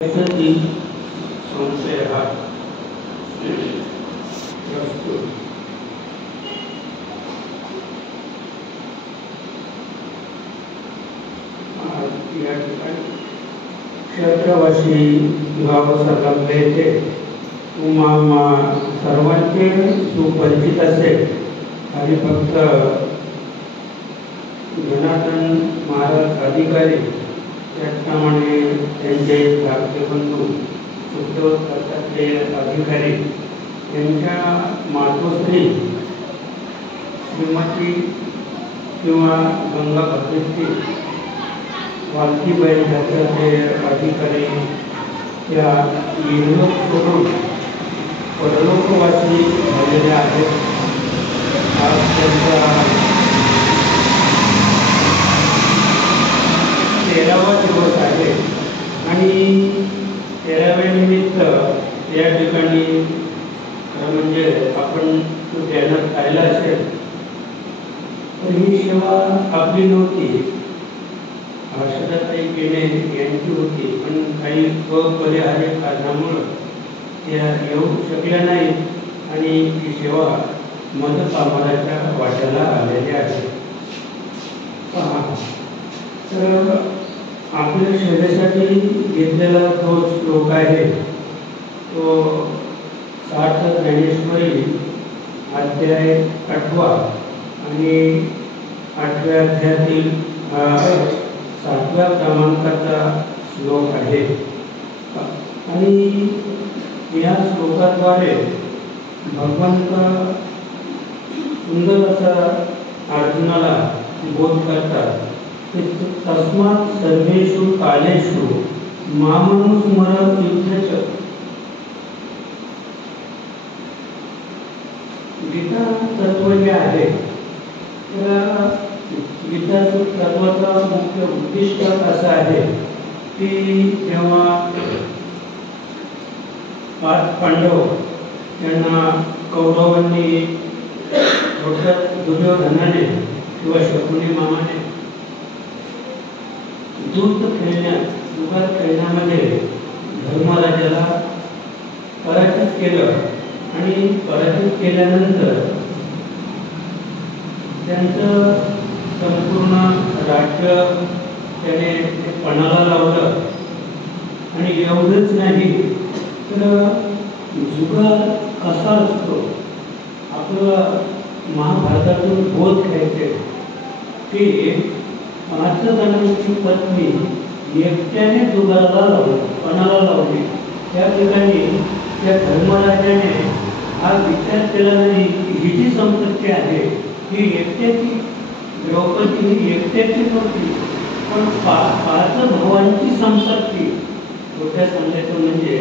संशय हा क्षेत्रवासी गावसरले ते सर्वांचे सुपरिचित असेल आणि फक्त जनार्दन महाराज अधिकारी त्याचप्रमाणे त्यांचे धाकटे बंधू सुखदेव दत्तात्रय अधिकारी यांच्या मातोश्री श्रीमती किंवा गंगा भद्रश्री वालकीबाई दत्तात्रय अधिकारी या निर्लोक सोडून परलोकवासी झालेले आहेत. आज त्यांचा 13वा दिवस आहे आणि 13व्या निमित्त या ठिकाणी म्हणजे आपण बॅनर पाहिला असेल तर ही सेवा आपली नव्हती, हर्षदाताई केणे यांची होती, पण काही अपरिहार्य कारणामुळे त्या येऊ शकल्या नाहीत आणि ही सेवा मदत कामाच्या वाट्याला आलेली आहे. तर आपल्या सेवेसाठी घेतलेला जो श्लोक आहे तो 60 ज्ञानेश्वरी अध्याय 8 आणि 8व्या अध्यायातील 7व्या क्रमांकाचा श्लोक आहे. आणि या श्लोकाद्वारे भगवंत सुंदर असा अर्जुनाला बोध करतात. तस्मात् सर्वेषु कालेषु मामनुस्मर युद्धच. गीता तत्व जे आहे तर गीता तत्वाचा मुख्य उद्दिष्ट असं आहे की जेव्हा 5 पांडव यांना कौरवांनी थोडक्यात दुर्योधनाने किंवा शकुनी मामाने दूत खेळण्यामध्ये धर्मराजाला पराजित केलं आणि पराजित केल्यानंतर त्यांचं संपूर्ण राज्य त्याने पणाला लावलं. आणि एवढंच नाही तर जुगार कसा असतो आपलं महाभारतातून बोध घ्यायचे की 5 जणांची पत्नी एकट्याने जुगाराला लावली, पणाला लावली. त्या ठिकाणी त्या धर्मराजाने हा विचार केला नाही की ही जी संपत्ती आहे ही एकट्याची, द्रौपदी ही एकट्याची नव्हती पण 5 भावांची संपत्ती. थोड्या सांगायचं म्हणजे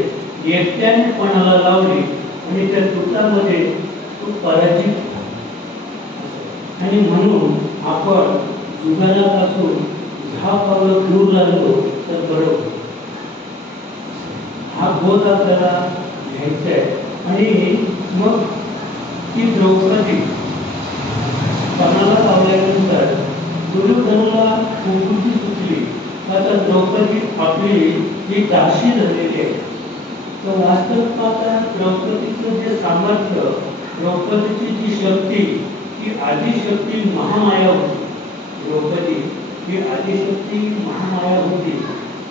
एकट्याने पणाला लावली आणि त्या युद्धामध्ये तो पराजित. आणि म्हणून आपण जुगारापासून 10 पावलं दूर राहिलो तर बरोबर. हा बोध आपल्याला घ्यायचा आहे. आणि मग ती द्रौपदी पणाला लावल्यानंतर दुर्योधनाला कुंकुची सुचली. आता द्रौपदी आपली ही दासी झालेली आहे. तर वास्तव पाहता द्रौपदीचं जे सामर्थ्य, द्रौपदीची जी शक्ती ती आदिशक्ती महामाया होती. द्रौपदी ही आदिशक्ती महामाया होती.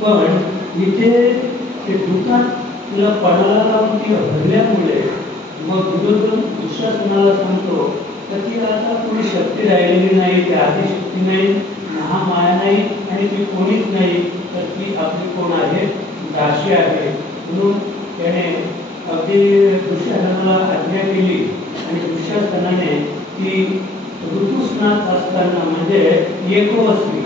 पण इथे ते दुकान तिला पणाला लावून ती हरल्यामुळे मग दुर्योधन दुःशासनाला सांगतो तर ती आता कोणी शक्ती राहिलेली नाही, ती आदिशक्ती नाही, महामाया नाही आणि ती कोणीच नाही, तर ती आपली कोण आहे, दासी आहे. म्हणून त्याने अगदी दुःशासनाला आज्ञा केली आणि दुःशासनाने ती ऋतुस्नात असताना म्हणजे एकवस्त्री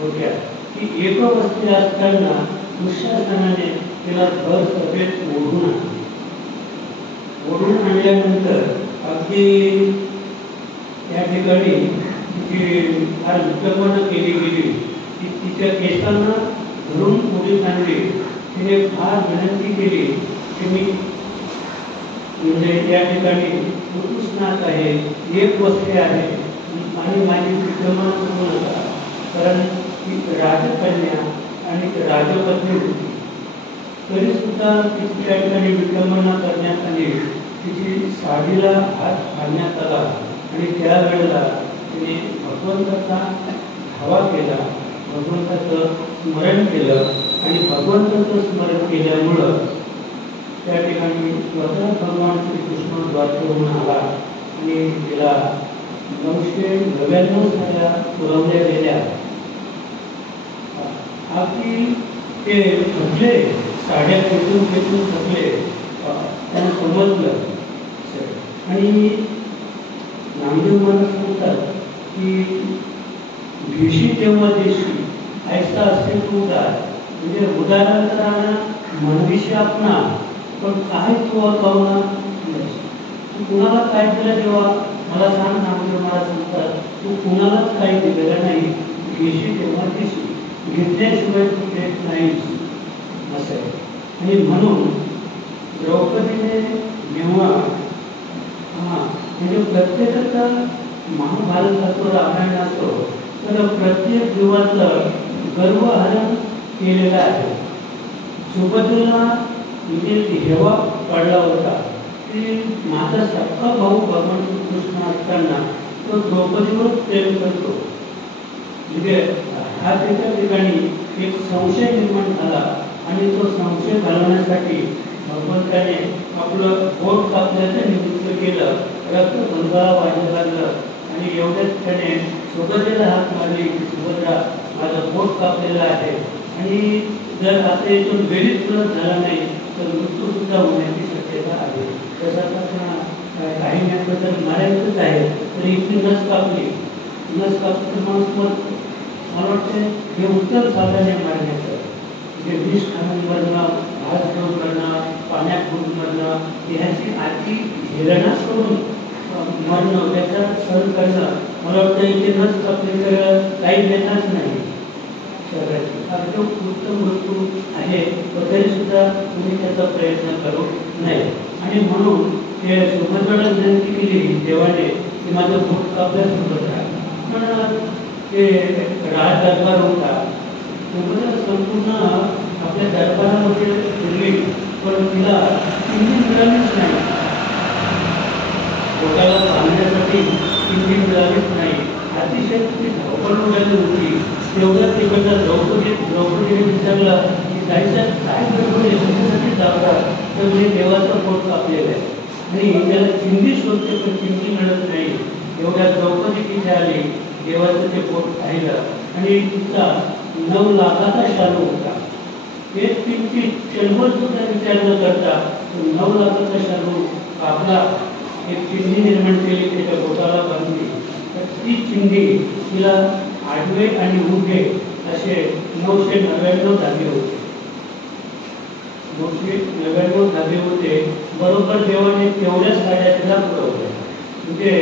होत्या, ती एकवस्त्री असताना दुःशासनाने तिला भर सभेत ओढून आणल्यानंतर अगदी त्या ठिकाणी जी फार विक्रमणा केली गेली. ती तिच्या केसांना धरून पुढे आणली. तिने फार विनंती केली की मी म्हणजे या ठिकाणी ऋतुस्नात आहे, एक वस्त्री आहे आणि माझी विक्रमणा करू नका, कारण ती राजकन्या आणि राजपत्नी होती. तरी सुद्धा तिची त्या ठिकाणी विटंबना करण्यात आली. तिची साडीला हात घालण्यात आला आणि त्यावेळेला तिने भगवंताचा धावा केला, भगवंताचं स्मरण केलं आणि भगवंताचं स्मरण केल्यामुळं त्या ठिकाणी स्वतः भगवान श्रीकृष्ण द्वारकेहून आला आणि तिला 999 साड्या पुरवल्या गेल्या. अगदी ते थकले, साड्या खेचून थकले, त्यांना समजलं. आणि नामदेव महाराज सांगतात की भेशी तेव्हा देशी ऐसा असे तू उदार, म्हणजे उदाहरण मनविषयी आपणा, पण काय तू अकावना, तू कुणाला काय दिलं तेव्हा मला सांग. नामदेव महाराज सांगतात तू कुणालाच काही दिलेलं नाही, भेशी तेव्हा देशी, घेतल्याशिवाय तू देत नाही असं आहे. आणि म्हणून द्रौपदीने जेव्हा म्हणजे प्रत्येकाचा महाभारत असो, रामायण असो, तर प्रत्येक जीवाचं गर्वहरण केलेलं आहे. सुभद्रेला म्हणजे हेवा पडला होता की माझा सख्खा भाऊ भगवान कृष्ण असताना तो द्रौपदीवर प्रेम करतो. म्हणजे हा त्याच्या ठिकाणी एक संशय निर्माण झाला आणि तो संशय घालवण्यासाठी भगवंताने आपलं बोट कापल्याचं निमित्त केलं, रक्त गंगाळा वाहायला लागलं आणि एवढ्याच त्याने सुभद्रेला हात मारले की सुभद्रा माझं बोट कापलेलं आहे आणि जर आता इथून वेळीच परत झाला नाही तर मृत्यू सुद्धा होण्याची शक्यता आहे. तसा काही तर मारायचंच आहे तर इथली नस कापली, नस कापली तर माणूस मरतो. मला वाटतं हे उत्तर साधन आहे मारण्याचं, म्हणजे विष खाणून मरणं, भात घेऊन मरणं, पाण्यात बुडून मरणं, ह्याची आधी हेरणा करून मरणं, त्याचा सहन करणं. मला वाटतं इथे नस कापली तर काही देणारच नाही शरीराची. अगदी उत्तम वस्तू आहे, पण तरी सुद्धा तुम्ही त्याचा प्रयत्न करू नये. आणि म्हणून ते सुभद्रेला विनंती केली देवाने की माझं बोट कापल्या सुभद्रा, पण ते राज दरबार होता, सुभद्रा संपूर्ण आपल्या दरबारामध्ये फिरली पण तिला किंमत मिळालीच नाही. पोटाला बांधण्यासाठी किंमत मिळालीच नाही. अतिशय ती धावपळ उडाली होती. तेवढं तिकडचा द्रौपदीने विचारलं की जायचं काय गडबड आहे, तुमच्यासाठी जातात तर म्हणजे देवाचा पोट कापलेला आहे आणि त्याला चिंधी शोधते पण चिंधी मिळत नाही. एवढ्या द्रौपदी तिथे आली, देवाचं ते पोट पाहिलं आणि तिचा 9 लाखाचा शालू होता. एक किंमती क्षणभर सुद्धा विचार न करता 9 लाखाचा शालू कापला, एक चिंधी निर्माण केली, त्याच्या पोटाला बांधली. तर ती चिंधी तिला आडवे आणि उभे असे 999 धागे होते. 999 धागे होते. बरोबर देवाने तेवढ्याच साड्या तिला पुरवल्या. म्हणजे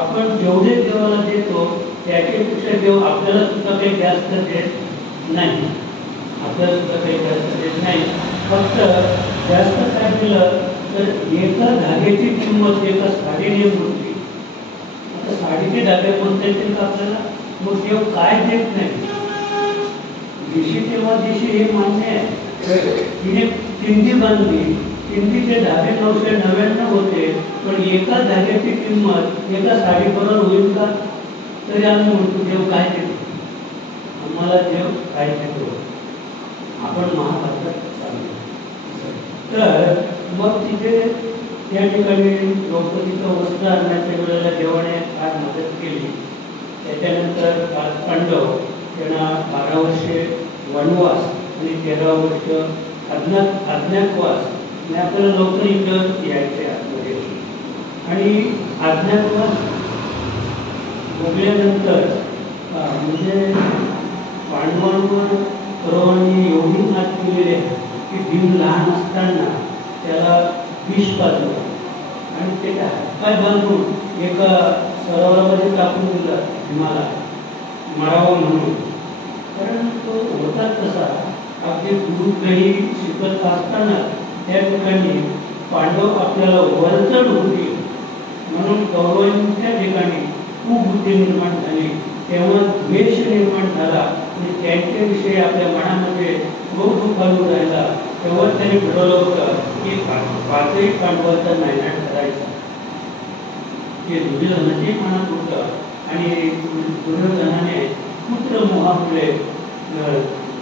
आपण जेवढे देवाला देतो त्याच्यापेक्षा देव आपल्याला सुद्धा काही जास्त देत नाही, आपल्याला सुद्धा काही जास्त देत नाही. फक्त जास्त काय केलं तर एका धाग्याची किंमत एका साडीने मोजली. आता साडीचे धागे कोणते येतील आपल्याला, मग देव काय देत नाही. दिशी तेव्हा दिशी हे मान्य आहे. तिने चिंधी बांधली, चिंधीचे धागे 999 होते, पण एका धाग्याची किंमत एका साडीबरोबर होईल का? तरी आम्ही म्हणतो देव काय देतो, आम्हाला देव काय देतो. आपण महाभारतात चाललो तर मग तिथे त्या ठिकाणी द्रौपदीचं वस्त्र आणण्याच्या वेळेला देवाने फार मदत केली. त्याच्यानंतर पांडव त्यांना 12 वर्षे वनवास आणि 13 वर्ष अज्ञातवास, आपल्याला लवकर इकडं यायचे आतमध्ये. आणि अज्ञातवास भोगल्यानंतर म्हणजे पांडवांवर कौरवांनी एवढी मात केलेली आहे की भीम लहान असताना त्याला विष पाजलं आणि ते हातपाय बांधून एका सरोवरामध्ये टाकून दिला भीमाला मरावं म्हणून. कारण तो होता तसा अगदी गुरुग्रही शिकत असताना त्या ठिकाणी पांडव आपल्याला वरचढ होती म्हणून कौरवांच्या ठिकाणी खूप बुद्धी निर्माण झाली. तेव्हा द्वेष निर्माण झाला आणि त्यांच्याविषयी आपल्या मनामध्ये खूप दुःखालू राहिला तेव्हा त्यांनी ठरवलं होतं की पाचही पांडवांचा नायनाट करायचा. हे दुर्योधनाची मनात होतं आणि दुर्योधनाने पुत्र मोहामुळे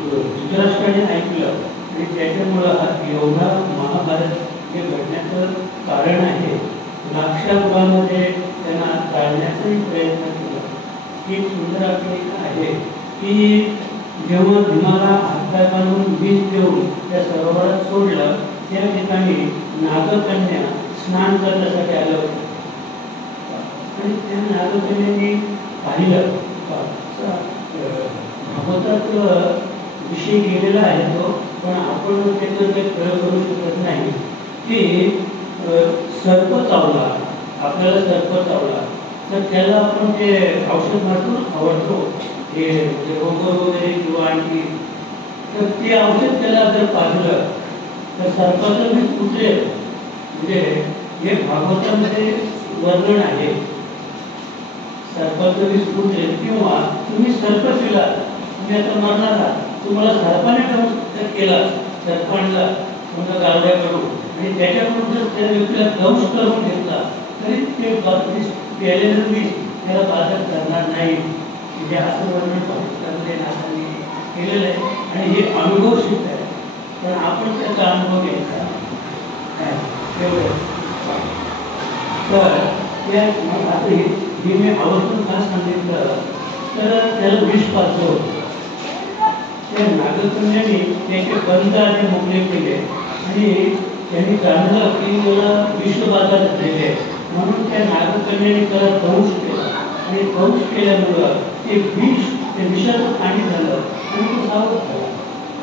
धृतराष्ट्राने ऐकलं आणि त्याच्यामुळं हा एवढा महाभारत हे घडण्याचं कारण आहे. लाक्षागृहामध्ये त्यांना टाळण्याचाही प्रयत्न केला. ही सुंदर आख्यायिका आहे की जेव्हा भीमाला हातपाय बांधून विष देऊन त्या सरोवरात सोडलं, त्या ठिकाणी नागकन्या स्नान करण्यासाठी आलं होतं आणि त्या नागकन्याने पाहिलं. भागवतात विषय गेलेला आहे तो, पण आपण त्याचं काही प्रयोग करू शकत नाही की सर्प चावला, आपल्याला सर्प चावला तर त्याला आपण ते औषध मारतो आवडतो हे रोगर वगैरे किंवा आणखी, तर ते औषध त्याला जर पाजलं तर सर्पाचं विष उतरेल. म्हणजे हे भागवतामध्ये वर्णन आहे. सर्पाचं विष उतरेल किंवा तुम्ही सर्प केला, तुम्ही आता मरणार आहात, तुम्हाला सर्पाने दंश केला, सर्पांना तुमचा गारड्या करून आणि त्याच्याकडून जर त्या व्यक्तीला दंश करून घेतला तरी ते प्यालेलं विष त्याला बाधक करणार नाही. म्हणजे असं वर्णन भागवतामध्ये नाथांनी केलेलं आहे आणि हे अनुभव सिद्ध आहे. पण आपण त्याचा अनुभव घ्यायचा एवढं. तर त्या आता हे मी आवर्जून का सांगितलं तर त्याला विष पाजलं होतं. त्या नागकन्याने त्याचे बंध आणि मोकळे केले आणि त्यांनी जाणलं की मला विषबाधा झालेली आहे, म्हणून त्या नागकन्याने त्याला दंश केला आणि दंश केल्यामुळं ते विष, ते विषाचं पाणी झालं आणि तो सावध झाला.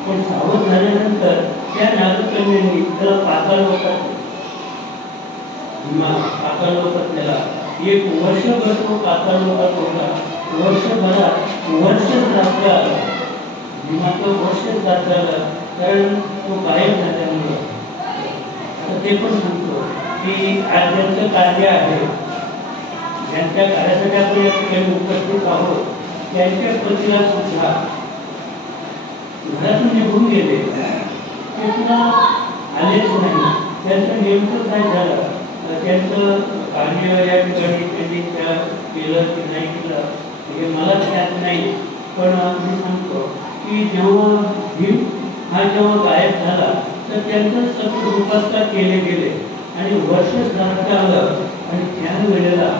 पण सावध झाल्यानंतर त्या नागकन्याने त्याला पाताळ लोकात पाताळ लोकात त्याला एक वर्षभर तो पाताळ लोकात होता. वर्षभरात वर्ष रात्र आला, भीमाचं वर्षच रात्र आलं, कारण तो गायब झाल्यामुळं. आता ते पण सांगतो की आज ज्यांचं कार्य आहे, ज्यांच्या कार्यासाठी आपण या ठिकाणी उपस्थित आहोत, त्यांच्या पतीला सुद्धा घरातून निघून गेले, ते पुन्हा आलेच नाही. त्यांचं नेमकं काय झालं, त्यांचं कार्य या ठिकाणी त्यांनी त्या केलं की नाही केलं हे मला त्यात नाही. पण मी सांगतो की जेव्हा भीम हा जेव्हा गायब झाला तर त्यांचं सगळं उपासना केले गेले आणि वर्ष श्राद्ध आलं आणि त्या वेळेला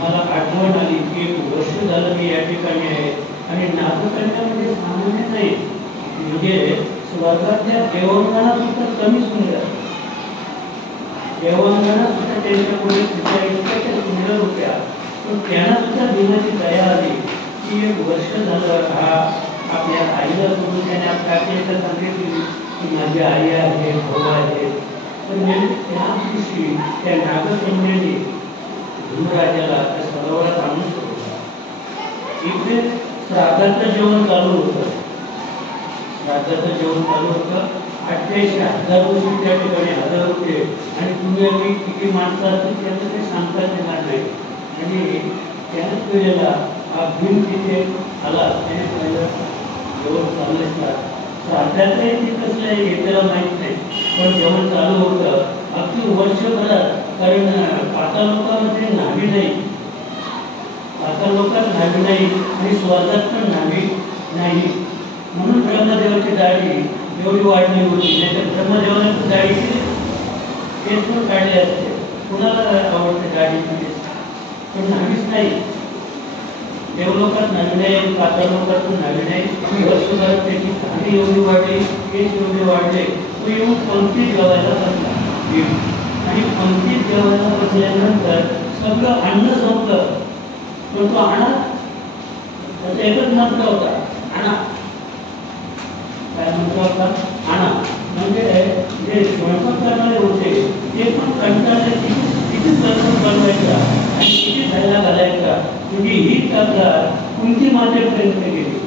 मला आठवण आली की वर्ष झालं मी या ठिकाणी आहे आणि नागकन्यामध्ये सामान्य नाही, म्हणजे स्वर्गातल्या देवांगांना सुद्धा कमी सुंदर, देवांगांना सुद्धा त्यांच्यापुढे इतक्या सुंदर होत्या. पण त्यांना सुद्धा भीमाची दया आली की एक वर्ष झालं हा आपल्या आईला सोडून त्याने आपल्या आईला सांगितली की माझी आई आहे, भाऊ आहे. पण त्या दिवशी त्या नागकन्याने धर्मराजाला त्या सरोवरात आणून सोडला. इकडे श्राद्धाचं जेवण चालू होतं, श्राद्धाचं जेवण चालू होतं. 88,000 रुपये त्या ठिकाणी हजर होते आणि तुम्ही आम्ही किती माणसं असतील त्याचं काही सांगता येणार नाही. आणि त्याच वेळेला हा भीम तिथे आला, त्याने पहिलं जेवण चाललं असतात. श्राद्धाचंही ते कसलं आहे हे त्याला माहीत नाही, पण जेवण चालू होतं अगदी वर्षभरात. कारण पाताळ लोकांमध्ये न्हावी नाही, पाताळ लोकात न्हावी नाही आणि स्वर्गात पण न्हावी नाही, म्हणून ब्रह्मदेवाची दाढी एवढी वाढली होती. नाहीतर ब्रह्मदेवाने दाढी केस पण काढले असते, कुणाला आवडते दाढी केस, पण न्हावीच नाही. देवलोकात न्हावी नाही, पाताळ लोकात पण न्हावी नाही. वर्षभरात त्याची दाढी एवढी वाढली, केस एवढे वाढले, तो येऊन पंक्तीत जेवायला बसला. आणि पंक्तीत जेवायला बसल्यानंतर सगळं अन्न संपलं, पण तो आणा त्याचा एकच मंत्र होता, आणा. काय मंत्र होता? आणा. म्हणजे जे स्वयंपाक करणारे होते ते पण कंटाळले, किती स्वयंपाक बनवायचा आणि किती खायला घालायचा. म्हणजे ही तक्रार कुंती मातेपर्यंत गेली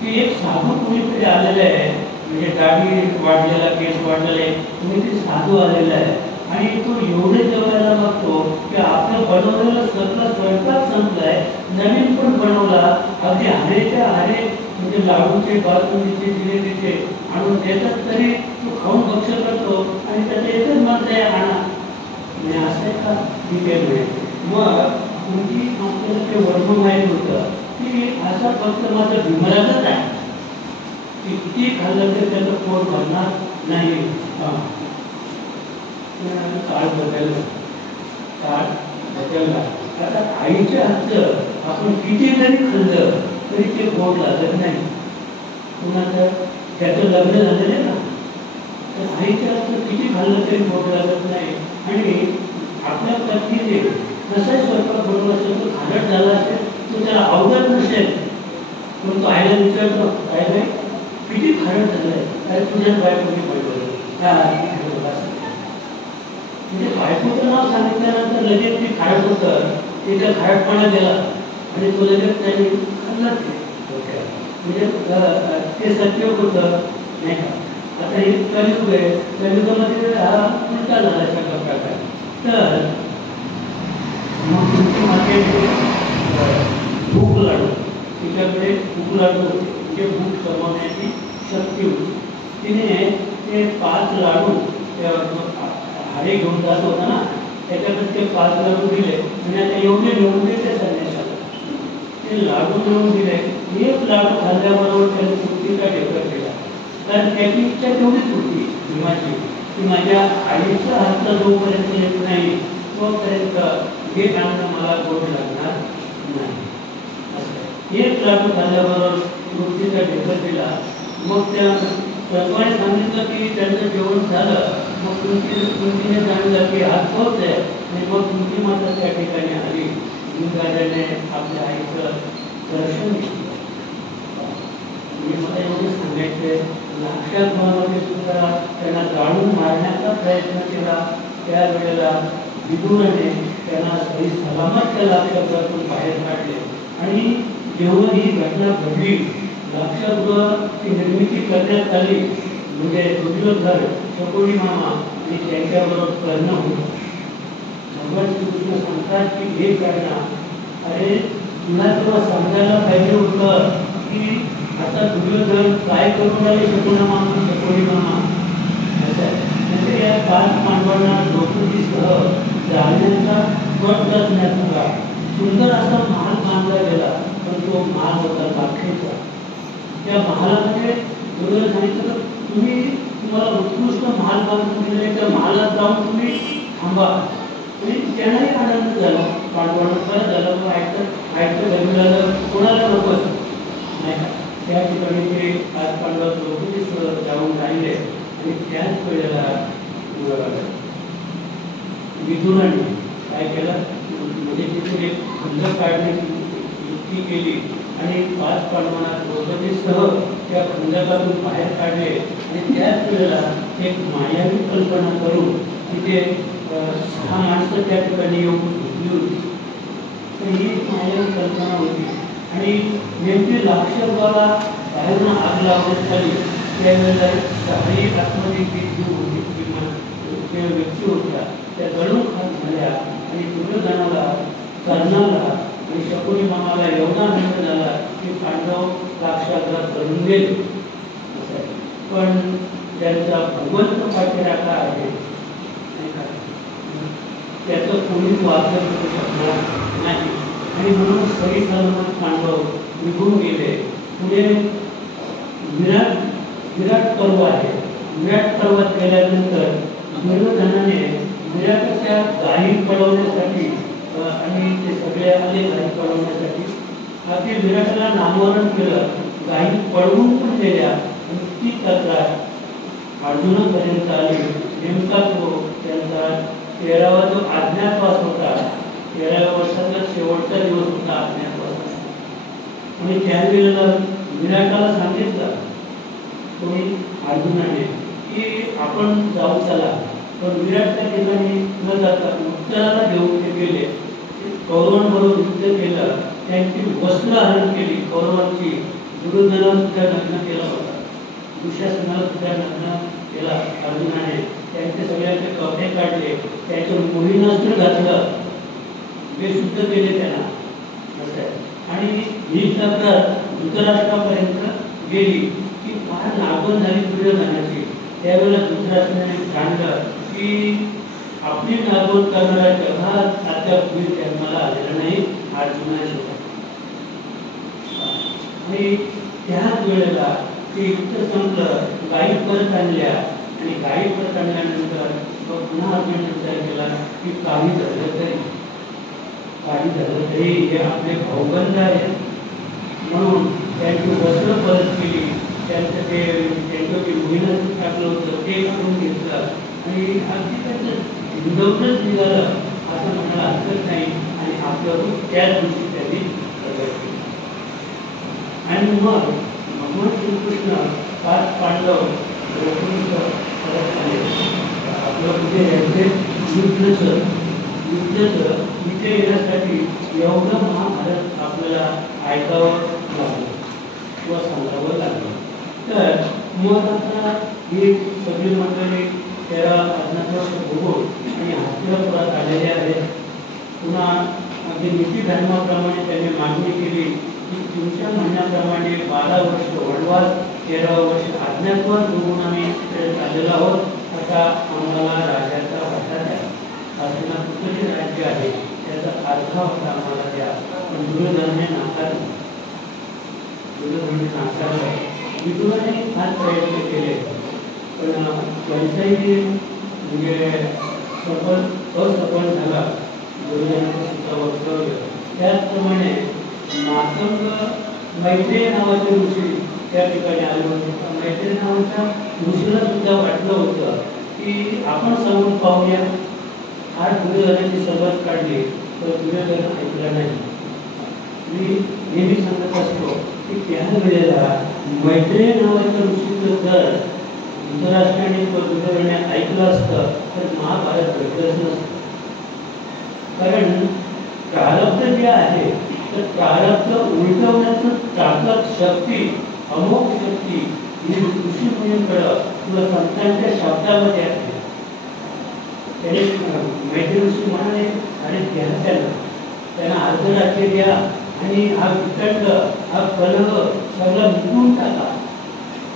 की एक साधू कुणीतरी आलेलं आहे, म्हणजे दाढी वाढलेला, केस वाढलेला आहे, कुणीतरी साधू आलेला आहे आणि तो एवढे जेवायला बघतो की आपलं बनवलेलं सगळं स्वयंपाक संपलाय, नवीन पण बनवला, अगदी हरेच्या हरे, म्हणजे लाडूचे, बासुंदीचे, जिलेबीचे आणून देतात तरी तो खाऊन भक्ष करतो आणि त्याचं एकच मत आहे आणा म्हणजे असं आहे का ठीक आहे म्हणे. मग तुमची आपल्याला ते वर्म माहीत होतं की असा फक्त माझं भीमराजच आहे, किती खाल्लं तर त्याचं पोट भरणार नाही. काळ बदलला, काळ बदलला. आता आईच्या हातचं आपण किती जरी खाल्लं तरी ते पोट लागत नाही. कुणाचं त्याचं लग्न झालेलं आहे ना, तर आईच्या हातचं किती खाल्लं तरी पोट लागत नाही. आणि आपल्या पत्नीने कसाही स्वयंपाक बनवला असेल तो खारट झाला असेल तो त्याला आवडत नसेल, पण तो आईला विचारतो काय नाही किती खारट झालंय, काय तुझ्या बायकोने बनवलं म्हणजे बायकोचं नाव सांगितल्यानंतर लगेच ते खारट होतं, त्याच्या खारटपणा गेला आणि तो लगेच त्यांनी खाल्ला ते म्हणजे ते सत्योग होतं नाही का. आता हे कलियुग आहे, कलियुगामध्ये हा उलटा झाला अशा प्रकार. तर मग तुमची मागे भूक लाडू, तिच्याकडे भूक लाडू होते, म्हणजे भूक कमवण्याची शक्ती होती. तिने ते 5 लाडू हाडे घेऊन जात होता ना, त्याच्याकडे ते 5 लाडू दिले म्हणजे आता एवढे घेऊन दिले संन्यासाला, ते लाडू घेऊन दिले. एक लाडू खाल्ल्याबरोबर त्याने तृप्तीचा ढेकर केला, कारण त्याची इच्छा तेवढीच होती भीमाची की माझ्या आईचा हातचा जोपर्यंत येत नाही तोपर्यंत हे अन्न मला गोड लागणार नाही. असं एक लाडू खाल्ल्याबरोबर तृप्तीचा ढेकर दिला. मग त्या सर्वांनी सांगितलं की त्यांचं जेवण झालं. मग तुमचीने सांगितलं की हात तोच आहे आणि मग तुमची माता त्या ठिकाणी आली. राजाने आपल्या आईचं दर्शन घेतलं. मला एवढं सांगायचे लाक्षागृहामध्ये सुद्धा त्यांना जाळून मारण्याचा प्रयत्न केला. त्यावेळेला विदुराने त्यांना सही सलामत त्या लाक्षागृहातून बाहेर काढले. आणि जेव्हा ही घटना घडली, लाक्षागृहाची निर्मिती करण्यात आली म्हणजे दुर्योधन, शकुनी मामा आणि त्यांच्याबरोबर कर्ण होतं. भगवान श्रीकृष्ण सांगतात की हे कर्ण, अरे तुला तेव्हा समजायला पाहिजे होतं की आता दुर्योधन काय करून राहिले शकुनी मामा. म्हणजे या 5 पांडवांना द्रौपदीसह जाण्याचा कट रचण्यात आला. सुंदर असा महाल बांधला गेला, पण तो महाल होता लाखेचा. त्या महालामध्ये दुर्योधन सांगितलं तुम्हाला उत्कृष्ट महाल बांधून दिले, त्या महालात जाऊन तुम्ही थांबा. आणि त्यांनाही आनंद झाला, पांडवांना परत झाला. आयचं लग्न झालं, कोणाला नकोच नाही का. त्या ठिकाणी ते 5 पांडव द्रौपदीसह जाऊन राहिले. आणि त्याच वेळेला विदुराने काय केलं म्हणजे तिथे एक खंड काढण्याची युक्ती केली आणि 5 पांडवांना द्रौपदीसह त्या खंडकातून बाहेर काढले. आणि त्याच वेळेला एक मायावी कल्पना करून तिथे 6 माणसं त्या ठिकाणी येऊन घेतली होती. तर ही मायावी कल्पना होती. आणि नेमकी लाक्षागृहाला बाहेरून आग लावण्यात आली. त्यावेळेला काही आतमध्ये ती जीव होती किंवा त्या व्यक्ती होत्या त्या जळून खात झाल्या. आणि दुर्योधनाला, कर्णाला आणि शकुनी मामाला एवढा आनंद झाला की पांडव लाक्षागृहात जळून गेले. पण त्यांचा भगवंत पाठीराखा आहे त्याचं कोणीच वाचन करू शकणार नाही. आणि म्हणून सही सलामत पांडव निघून गेले. पुढे विराट पर्व आहे. विराट पर्वात गेल्यानंतर दुर्योधनाने विराटाच्या गायी पळवण्यासाठी आणि ते सगळे आले गायी पळवण्यासाठी अगदी विराटाला नामोहरण केलं. गायी पळवून पण दिल्या आणि ती तक्रार अर्जुनापर्यंत आली. नेमका तो त्यांचा 13वा जो अज्ञातवास होता, 13व्या वर्षातला शेवटचा दिवस होता अज्ञातवासाचा. आणि त्यावेळेला विराटाला सांगितलं कोणी अर्जुनाने की आपण जाऊ चला. पण विराट त्या ठिकाणी न जाता उत्तराला घेऊन ते गेले. कौरवांबरोबर युद्ध केलं, त्यांची वस्त्र हरण केली कौरवांची. दुर्योधनाला सुद्धा नग्न केला होता, दुःशासनाला सुद्धा नग्न केला अर्जुनाने. त्यांचे सगळ्यांचे कपडे काढले, त्याच्यावर मोहिनास्त्र घातलं, बेशुद्ध केले त्यांना. असं आहे. आणि ही तक्रार धृतराष्ट्रापर्यंत गेली की काय नागवण झाली दुर्योधनाची, त्यावेळेला धृतराष्ट्राने जाणलं की आपली नागवण करणारा जगात अद्याप वीर जन्माला आलेला नाही, अर्जुनाशिवाय. आणि त्याच वेळेला ते युद्ध संपलं, गायी परत आणल्या आणि गायी परत आणल्यानंतर पुन्हा अर्जुन विचार केला की काही झालं तरी हे आपले भाऊबंद आहे, म्हणून त्यांची वस्त्र परत केली, त्यांचं ते त्यांच्यावरती मेहनत टाकलं होतं ते करून घेतलं आणि अगदी त्यांचं हिंदवतच निघालं असं म्हणायला हरकत नाही. आणि आपलं त्याच दिवशी त्यांनी प्रगट केलं. आणि मग भगवान श्रीकृष्ण 5 पांडव परत आले. आपलं कुठे यायचे युद्धाचं विजय येण्यासाठी एवढं महाभारत आपल्याला ऐकावं लागलं किंवा सांगावं लागलं. तर मग आता ही सगळी मंडळी 13-15 वर्ष भोगून आणि हस्तिनापुरात आलेले आहेत. पुन्हा अगदी नीती धर्माप्रमाणे त्यांनी मागणी केली की तुमच्या म्हणण्याप्रमाणे 12 वर्ष वनवास, 13 वर्ष अज्ञातवास भोगून आम्ही चाललेलो आहोत. आता आम्हाला राजाचा वाटा द्या, हस्तिनापूरचं जे राज्य आहे त्याचा अर्धा वाटा आम्हाला द्या. पण दुर्योधनाने नाकारलं. विदुराने फार प्रयत्न केले पण त्यांचाही म्हणजे असफल झाला. दुर्योधनाने सुद्धा वक्तव्य. त्याचप्रमाणे मातंग मैत्रेय नावाचे ऋषी त्या ठिकाणी आले होते. मैत्रेय नावाच्या ऋषीला सुद्धा वाटलं होतं की आपण सांगून पाहूया. हा दुर्योधनाची सर्वात काढली तर दुर्योधन ऐकला नाही. मी नेहमी सांगत असतो की त्या वेळेला मैत्रेय नावाच्या ऋषीचं जर धृतराष्ट्राने दुर्योधनाने ऐकलं असतं तर महाभारत घडलंच नसतं. कारण प्रारब्ध जे आहे तर प्रारब्ध उलटवण्याचं ताकद, शक्ती, अमोघ शक्ती ही ऋषी मुनींकडं किंवा संतांच्या शब्दामध्ये आहे. त्याने मैत्री ऋषी म्हणाले अरे द्या त्यांना अर्धराज्य द्या आणि हा विखंड, हा कलह सगळा मिटून टाका.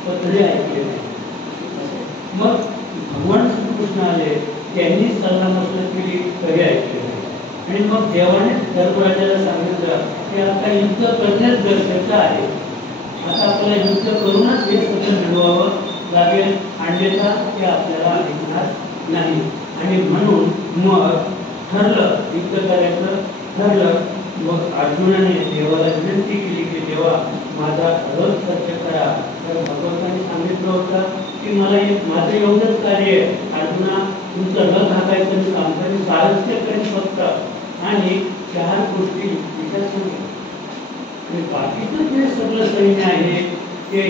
पण तरी ऐकले नाही. मग भगवान श्रीकृष्ण आले, त्यांनी सल्लामसलत केली तरी ऐकले नाही. आणि मग देवाने धर्मराजाला सांगितलं की आता युद्ध करणंच गरजेचं आहे. आता आपल्याला युद्ध करूनच हे सगळं मिळवावं लागेल, अन्यथा ते आपल्याला ऐकणार नाही. आणि म्हणून मग ठरलं, युद्ध करायचं ठरलं. मग अर्जुनाने देवाला विनंती केली की देवा माझा रथ सज्ज करा. तर भगवंतांनी सांगितलं होतं की मला माझं एवढंच कार्य आहे, अर्जुना तुमचं रथ हाकायचं मी काम करेन, सारथ्य करेन फक्त, आणि 4 गोष्टी विचारसंख्या आणि बाकीचं जे सगळं सैन्य आहे ते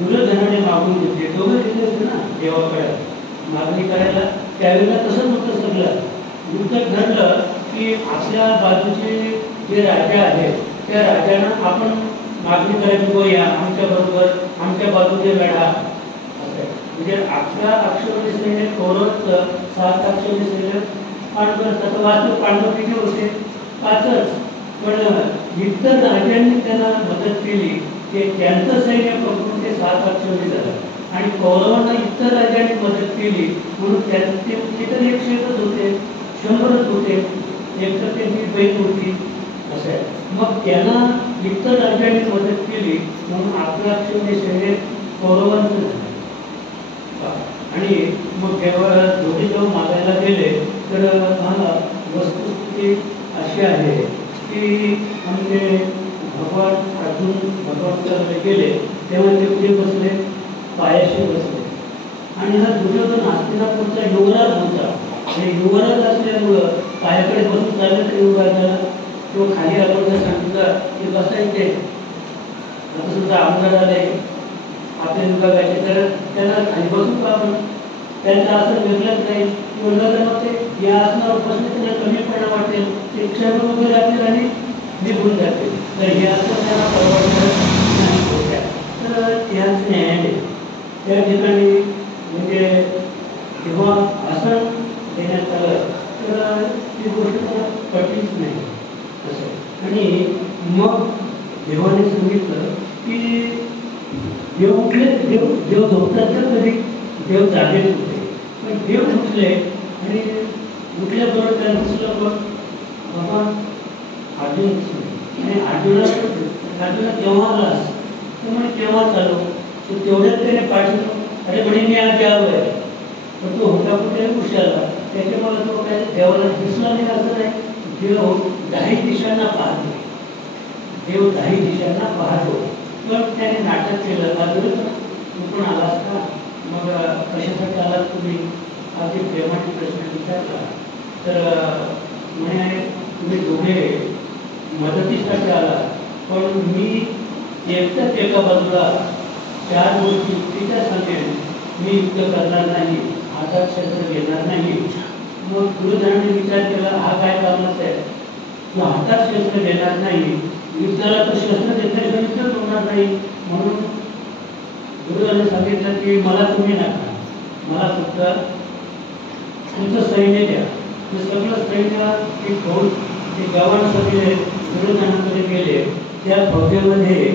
दुर्योधनाने मागून घेतले. दोघं गेले होते ना देवाकडे मागणी करायला. त्यावेळेला तसंच होतं सगळं. युद्ध ठरलं की आपल्या बाजूचे जे राजा आहेत त्या राजांना आपण मागणी करायची, गो या आमच्याबरोबर, आमच्या बाजूने लढा. असं म्हणजे 11 अक्षौहिणी सैन्य कौरवचं, 7 अक्षौहिणी सैन्य पांडवांचं. वास्तव पांडव किती होते? 5च. पण इतर राजांनी त्यांना मदत केली की त्यांचं सैन्य पकडून ते 7 अक्षौहिणी झालं. आणि कौरवांना इतर राजांनी मदत केली म्हणून त्यांचे तर 100च होते, 100च होते. एक तर त्यांची बहीण होती. असं आहे. मग त्यांना इतर राजांनी मदत केली म्हणून 11 अक्षौहिणी सैन्य कौरवांचं झालं. आणि मग जेव्हा दोघे जाऊन मागायला गेले तर वस्तुस्थिती अशी आहे की आमचे भगवान अर्जुन भगवंताकडे गेले तेव्हा ते कुठे बसले? पायाशी बसले. आणि हा दुर्योधन हस्तिनापूरचा युवराज होता. आणि युवराज असल्यामुळं पायाकडे बसून चालले तर युवराजाला किंवा खाली आपण जर सांगितलं की बसायचे. आता सुद्धा आमदार आले आपल्या विभागाचे तर त्यांना खाली बसून पाहून त्यांचं असं वेगळंच नाही की मग ते या आसनावर बसले त्यांना कमीपणा वाटेल, ते क्षण वगैरे आपले आणि निघून जाते. तर हे असं त्यांना परवडलं नाही होत्या. तर याच न्यायाने त्या ठिकाणी म्हणजे जेव्हा आसन देण्यात आलं तर ती गोष्ट कठीणच नाही असं. आणि मग देवाने सांगितलं की देव उठले देव देव झोपतात तर कधी देव जागेच होते. पण देव उठले आणि उठल्याबरोबर त्याला दिसलं पण बाबा अर्जुन आणि अर्जुना केव्हा आलास तर म्हणे केव्हा चालू तर तेवढ्यात त्याने पाठवलं. अरे म्हणे मी आज आलो आहे. पण तो होता कुठे उशाला त्याच्यामुळे तो काय देवाला दिसला नाही असं नाही. देव 10 दिशांना पाहतो. देव 10 दिशांना पाहतो. पण त्याने नाटक केलं का तू पण आलास का मग कशासाठी आलात तुम्ही अगदी प्रेमाचे प्रश्न विचारला तर म्हणे तुम्ही दोघे मदतीसाठी आला पण मी एकटाच एका बाजूला 4 गोष्टी तिच्या सांगेन मी युद्ध करणार नाही हातात शस्त्र घेणार नाही. मग गुरुदारांनी विचार केला हा काय कामच आहे तू हातात शस्त्र घेणार नाही युद्धाला तर शस्त्र घेतल्याशिवाय युद्धच होणार नाही. म्हणून गुरुदारांनी सांगितलं की मला तुम्ही नका मला फक्त तुमचं सैन्य द्या. ते सगळं सैन्य ते फौज ते जवान सगळे गुरुदारांकडे गेले. त्या फौजेमध्ये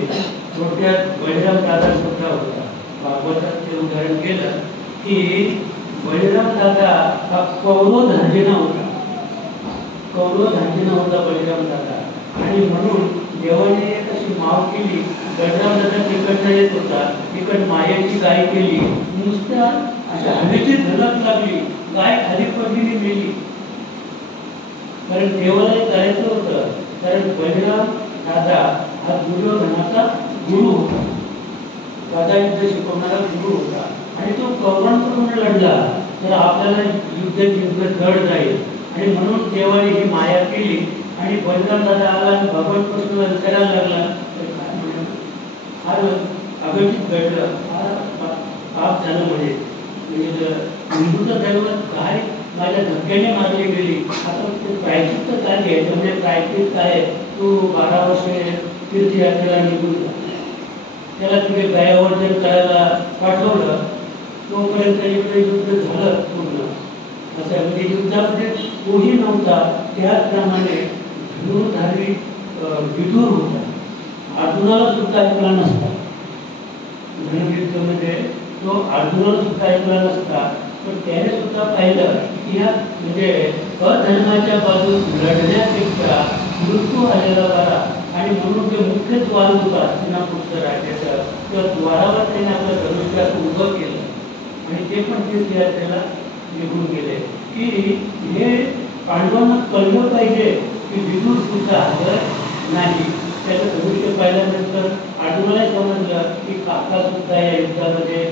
थोडक्यात बळीराम दादा सुद्धा होता. भागवतात ते उदाहरण केलं की बळीराम दादा हा कौरव धार्जिणा होता. कौरव धार्जिणा होता बळीराम दादा आणि म्हणून देवाने एक अशी माव केली. बळीराम दादा तिकडनं येत होता तिकड मायाची गाय केली नुसत्या अशा हवेची धडक लागली गाय खाली पडली मेली. कारण देवाला करायचं होतं कारण बळीराम दादा हा दुर्योधनाचा गुरु होता. दादा युद्ध शिकवणारा गुरु होता आणि तो कौरवांकडून लढला तर आपल्याला युद्ध जिंकलं जड जाईल आणि म्हणून देवाने ही माया केली आणि बळीराम दादा आला आणि भगवान कृष्ण विचारायला लागला तर काय म्हणे फार अगतिक घडलं फार पाप झालं म्हणे हिंदूचं दैवत काय माझ्या धक्क्याने मारली गेली. आता ते प्रायचित्त काय घ्यायचं म्हणजे प्रायचित काय तू 12 वर्षे तीर्थयात्रेला निघून जा. त्याला तिथे गयावर्जन करायला पाठवलं तोपर्यंत इकडे युद्ध झालं पूर्ण. असं म्हणजे युद्धामध्ये तोही नव्हता त्याचप्रमाणे धनुर्धारी विदूर होता. अर्जुनाला सुद्धा ऐकला नसता. धनुर्युद्धामध्ये तो अर्जुनाला सुद्धा ऐकला नसता. पण त्याने सुद्धा पाहिलं की या म्हणजे अधर्माच्या बाजूस लढण्यापेक्षा मृत्यू आलेला बरा आणि म्हणून ते मुख्य द्वार होतं हस्तिनापूरचं राज्याचं त्या द्वारावर त्याने आपलं धनुष्यात उभं केलं आणि ते पण तीर्थयात्रेला निघून गेले की हे पांडवांना कळलं पाहिजे की विदूर सुद्धा हजर नाही. त्याचं धनुष्य पाहिल्यानंतर अर्जुनाला समजलं की काका सुद्धा या युद्धामध्ये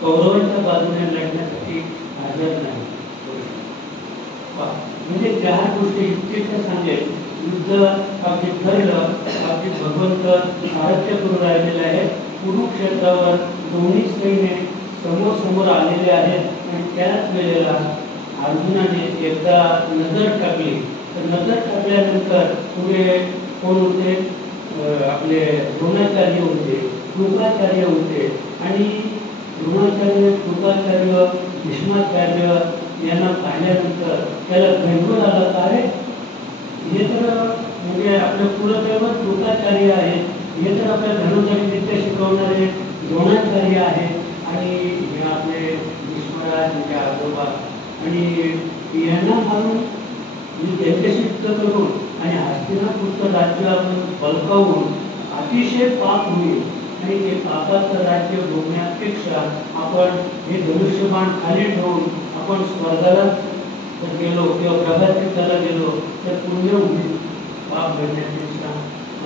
कौरवांच्या बाजूने लढण्यासाठी हजर नाही. म्हणजे 4 गोष्टी युक्तीच्या सांगेल युद्ध अगदी ठरलं अगदी भगवंत सारथ्य करून राहिलेले आहे. कुरुक्षेत्रावर दोन्ही सैन्य समोर समोर आलेले आहेत आणि त्याच वेळेला अर्जुनाने एकदा नजर टाकली तर नजर टाकल्यानंतर पुढे कोण होते आपले द्रोणाचार्य होते कृपाचार्य होते आणि द्रोणाचार्य कृपाचार्य भीष्माचार्य यांना पाहिल्यानंतर त्याला गैरवड आला काय हे तर म्हणजे आपलं कुलदैवत कृपाचार्य आहेत. हे तर आपल्या धनुर्धारी विद्या शिकवणारे द्रोणाचार्य आहेत आणि हे आपले भीष्मराज म्हणजे आजोबा आणि यांना मारून त्यांच्याशी युद्ध करून आणि हस्तिनापूरचं राज्य आपण बळकावून अतिशय पाप होईल आणि ते पापाचं राज्य भोगण्यापेक्षा आपण हे धनुष्यबाण खाली ठेवून आपण स्वर्गाला जर गेलो किंवा प्रगतीला गेलो तर पुण्य होईल पाप घडण्यापेक्षा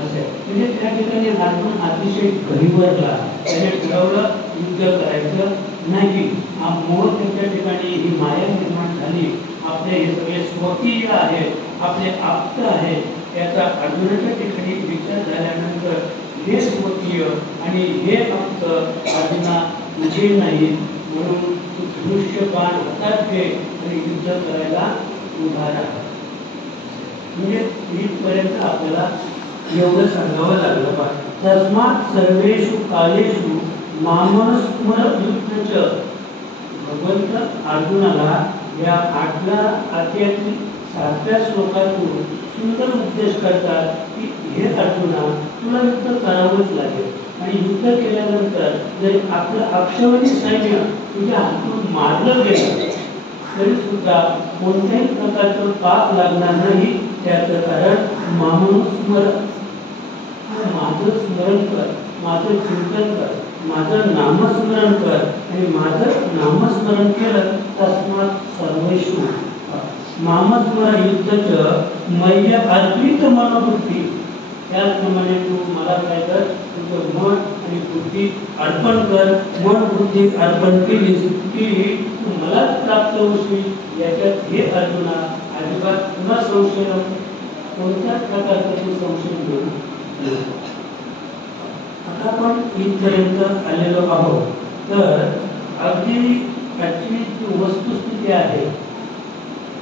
असेल. म्हणजे त्या ठिकाणी अर्जुन अतिशय गहिवरला. त्याने ठरवलं युद्ध करायचं नाही. हा मोह त्यांच्या ठिकाणी ही माया निर्माण झाली. आपले हे सगळे स्वकीय आहेत आपले आप्त आहेत याचा अर्जुनाच्या ठिकाणी विचार झाल्यानंतर हे स्वकीय आणि हे आप्त अर्जुना तुझे नाही म्हणून तू धनुष्य बाण हातात घे आणि युद्ध करायला उभा राहा. म्हणजे इथपर्यंत आपल्याला एवढं सांगावं लागलं पाहिजे. तस्मात् सर्वेषु कालेषु मामस्मर युद्धच. भगवंत अर्जुनाला या 8व्या अध्यायातील 7व्या श्लोकातून सुंदर उपदेश करतात की हे अर्जुना तुला युद्ध करावंच लागेल आणि युद्ध केल्यानंतर जरी आपलं अक्षवणी सैन्य तुझ्या हातून मारलं गेलं तरी सुद्धा कोणत्याही प्रकारचं पाप लागणार नाही. त्याचं कारण मामनुस्मरण. माझं स्मरण कर, माझं चिंतन कर, माझं नामस्मरण कर आणि माझं नामस्मरण केलं तस्मात सर्वेषु नामस्मरण युद्धच मय्य अर्पित मनोवृत्ती. त्याचप्रमाणे तू मला काय कर, तुझं मन आणि बुद्धी अर्पण कर. मन बुद्धी अर्पण केलीस की तू मलाच प्राप्त होशील याच्यात हे अर्जुना अजिबात पुन्हा संशय कोणत्याच प्रकारचा तू संशय घेऊ. आता आपण इथपर्यंत आलेलो आहोत. तर अगदी ॲक्च्युली जी वस्तुस्थिती आहे